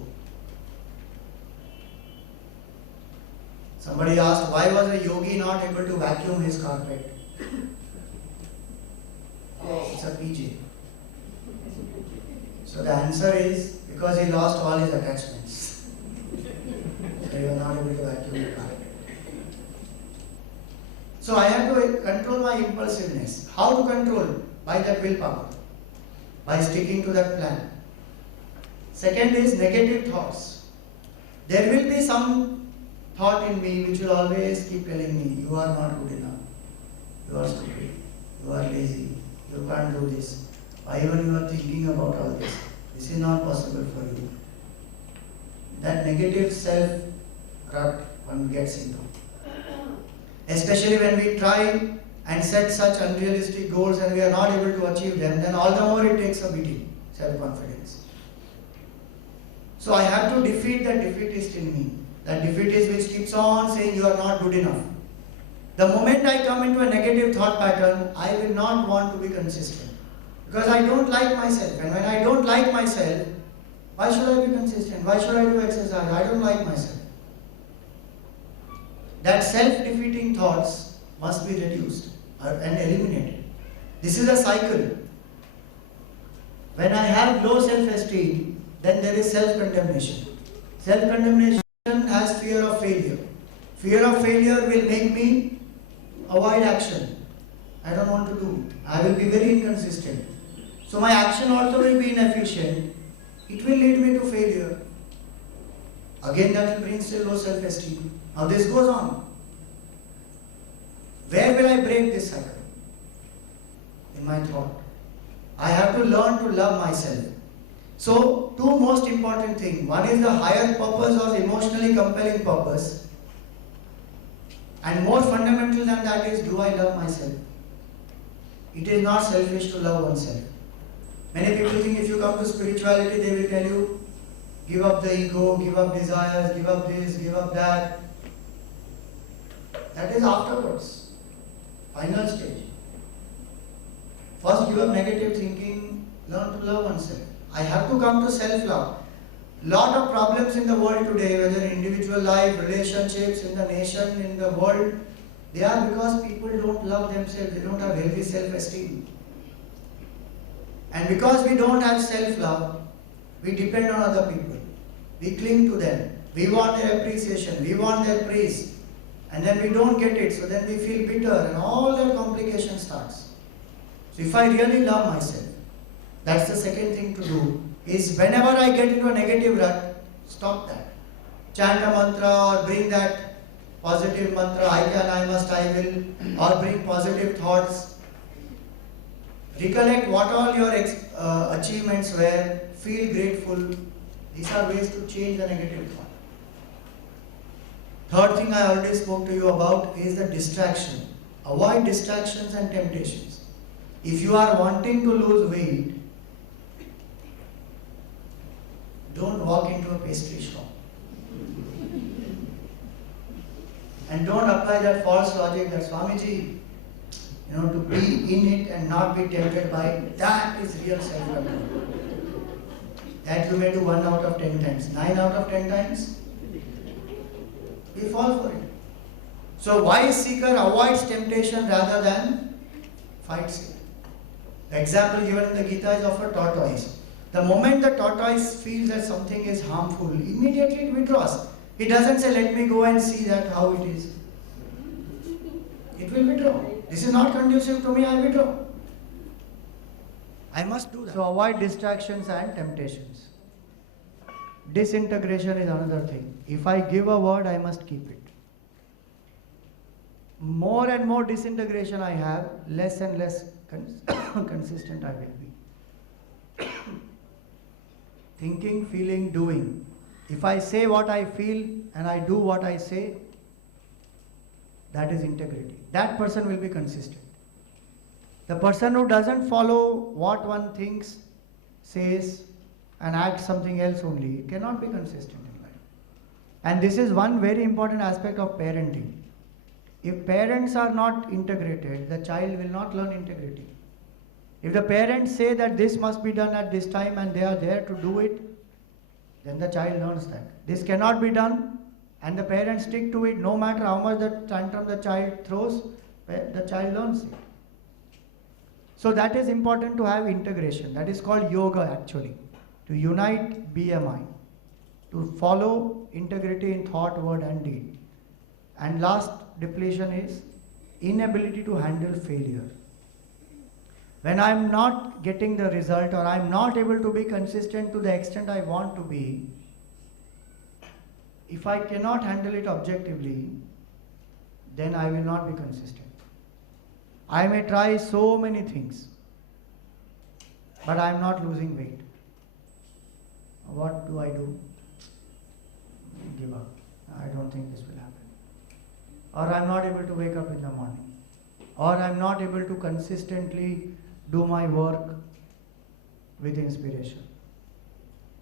Somebody asked, why was a yogi not able to vacuum his carpet? It's a PJ. So the answer is, because he lost all his attachments. So you are not able to vacuum the carpet. So I have to control my impulsiveness. How to control? By that willpower. By sticking to that plan. Second is negative thoughts. There will be some thought in me which will always keep telling me, you are not good enough. You are stupid. You are lazy. You can't do this. Why even you are thinking about all this? This is not possible for you. That negative self-rut one gets into. Especially when we try and set such unrealistic goals and we are not able to achieve them, then all the more it takes a beating, self-confidence. So I have to defeat that defeatist in me. That defeatist which keeps on saying you are not good enough. The moment I come into a negative thought pattern, I will not want to be consistent. Because I don't like myself. And when I don't like myself, why should I be consistent? Why should I do exercise? I don't like myself. That self-defeating thoughts must be reduced and eliminated. This is a cycle. When I have low self-esteem, then there is self-condemnation. Self-condemnation has fear of failure. Fear of failure will make me avoid action. I don't want to do. I will be very inconsistent. So my action also will be inefficient. It will lead me to failure. Again that will bring still low self-esteem. Now this goes on. Where will I break this cycle? In my thought. I have to learn to love myself. So, two most important things. One is the higher purpose or emotionally compelling purpose. And more fundamental than that is, do I love myself? It is not selfish to love oneself. Many people think if you come to spirituality, they will tell you, give up the ego, give up desires, give up this, give up that. That is afterwards. Final stage. First give up negative thinking, learn to love oneself. I have to come to self-love. Lot of problems in the world today, whether in individual life, relationships, in the nation, in the world, they are because people don't love themselves, they don't have healthy self-esteem. And because we don't have self-love, we depend on other people. We cling to them. We want their appreciation, we want their praise. And then we don't get it, so then we feel bitter and all that complication starts. So if I really love myself, that's the second thing to do, is whenever I get into a negative rut, stop that. Chant a mantra or bring that positive mantra, I can, I must, I will, or bring positive thoughts. Recollect what all your achievements were, feel grateful. These are ways to change the negative thought. Third thing I already spoke to you about is the distraction. Avoid distractions and temptations. If you are wanting to lose weight, don't walk into a pastry shop. And don't apply that false logic that Swamiji, to be in it and not be tempted by it, that is real self-control. That you may do 1 out of 10 times. 9 out of 10 times, we fall for it. So wise seeker avoids temptation rather than fights it. The example given in the Gita is of a tortoise. The moment the tortoise feels that something is harmful, immediately it withdraws. It doesn't say, let me go and see that how it is. It will withdraw. This is not conducive to me, I withdraw. I must do that. So avoid distractions and temptations. Disintegration is another thing. If I give a word, I must keep it. More and more disintegration I have, less and less consistent I will be. Thinking, feeling, doing. If I say what I feel and I do what I say, that is integrity. That person will be consistent. The person who doesn't follow what one thinks, says, and acts something else only cannot be consistent in life. And this is one very important aspect of parenting. If parents are not integrated, the child will not learn integrity. If the parents say that this must be done at this time and they are there to do it, then the child learns that. This cannot be done and the parents stick to it no matter how much the tantrum the child throws, the child learns it. So that is important to have integration. That is called yoga actually. To unite BMI. To follow integrity in thought, word and deed. And last depletion is inability to handle failure. When I am not getting the result or I am not able to be consistent to the extent I want to be, if I cannot handle it objectively, then I will not be consistent. I may try so many things, but I am not losing weight. What do? Give up. I don't think this will happen. Or I am not able to wake up in the morning. Or I am not able to consistently do my work with inspiration.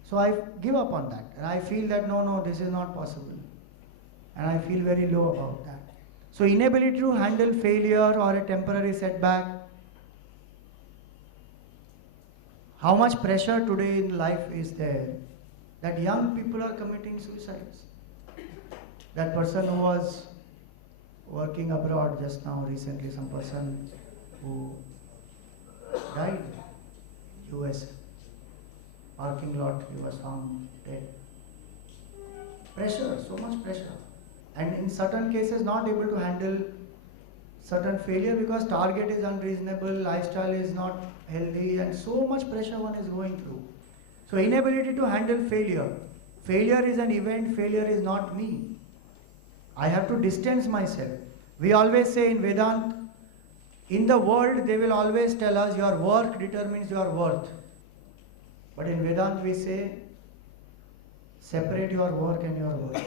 So I give up on that. And I feel that no, this is not possible. And I feel very low about that. So inability to handle failure or a temporary setback. How much pressure today in life is there that young people are committing suicides. That person who was working abroad just now recently, some person who died in US parking lot, he was found dead. Pressure, so much pressure. And in certain cases not able to handle certain failure because target is unreasonable, lifestyle is not healthy and so much pressure one is going through. So inability to handle failure. Failure is an event, failure is not me. I have to distance myself. We always say in Vedanta, in the world they will always tell us your work determines your worth. But in Vedanta we say, separate your work and your worth.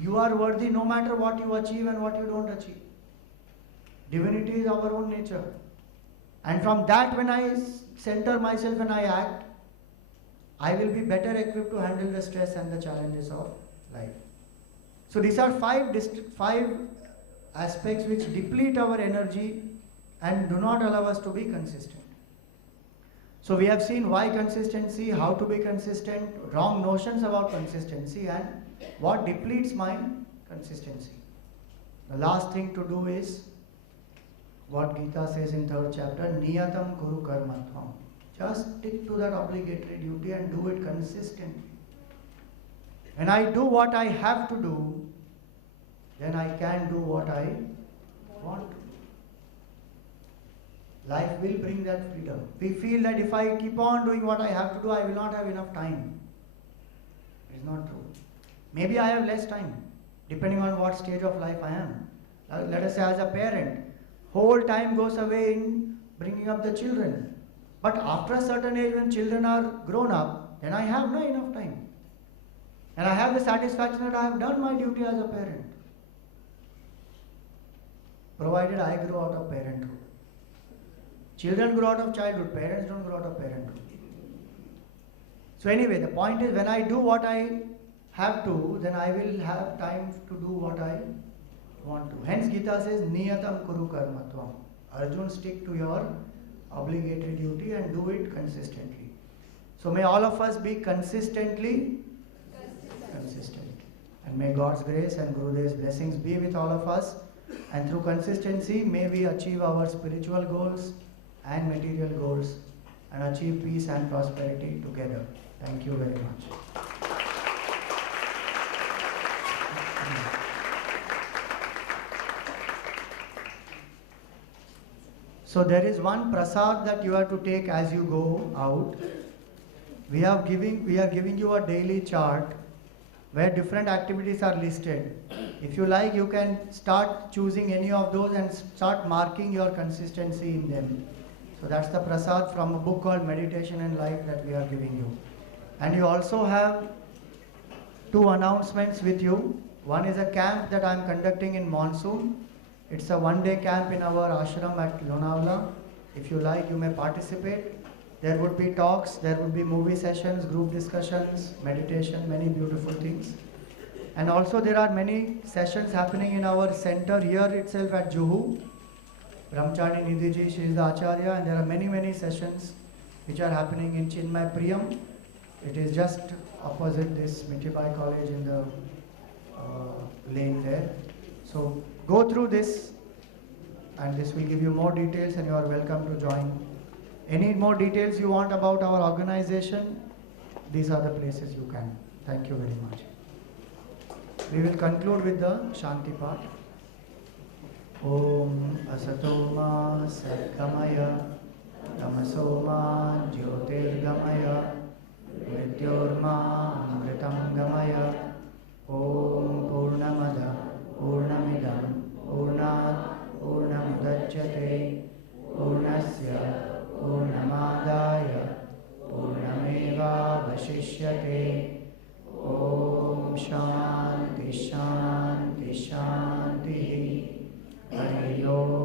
You are worthy no matter what you achieve and what you don't achieve. Divinity is our own nature. And from that when I center myself and I act, I will be better equipped to handle the stress and the challenges of life. So these are five aspects which deplete our energy and do not allow us to be consistent. So we have seen why consistency, how to be consistent, wrong notions about consistency and what depletes my consistency. The last thing to do is what Gita says in 3rd chapter, Niyatam Kuru Karmatvam. Just stick to that obligatory duty and do it consistently. When I do what I have to do, then I can do what I want to do. Life will bring that freedom. We feel that if I keep on doing what I have to do, I will not have enough time. It is not true. Maybe I have less time, depending on what stage of life I am. Let us say as a parent, whole time goes away in bringing up the children. But after a certain age, when children are grown up, then I have not enough time. And I have the satisfaction that I have done my duty as a parent. Provided I grow out of parenthood. Children grow out of childhood, parents don't grow out of parenthood. So anyway, the point is when I do what I have to, then I will have time to do what I want to. Hence Gita says, Niyatam Kuru Karma Tvam. Arjun, stick to your obligatory duty and do it consistently. So may all of us be consistently consistent. And may God's grace and Gurudev's blessings be with all of us. And through consistency, may we achieve our spiritual goals and material goals and achieve peace and prosperity together. Thank you very much. So there is one prasad that you have to take as you go out. We are giving you a daily chart where different activities are listed. If you like, you can start choosing any of those and start marking your consistency in them. So that's the prasad from a book called Meditation and Life that we are giving you. And you also have two announcements with you. One is a camp that I am conducting in monsoon. It's a one-day camp in our ashram at Lonavala. If you like, you may participate. There would be talks, there would be movie sessions, group discussions, meditation, many beautiful things. And also there are many sessions happening in our center here itself at Juhu. Brahmachari Nidhiji, she is the Acharya, and there are many sessions which are happening in Chinmay Priyam. It is just opposite this Mithibai College in the lane there. So go through this and this will give you more details and you are welcome to join. Any more details you want about our organization, these are the places you can. Thank you very much. We will conclude with the Shanti part. Om Asatoma Satgamaya Tamasoma Jyotirgamaya Mrityorma Amritam Gamaya Om Purnamada Purnamidam Purnat Purnamudachyate Purnasya Purnamadaya Purnameva Vashishyate Om Shanti Shanti Shanti Hari Om.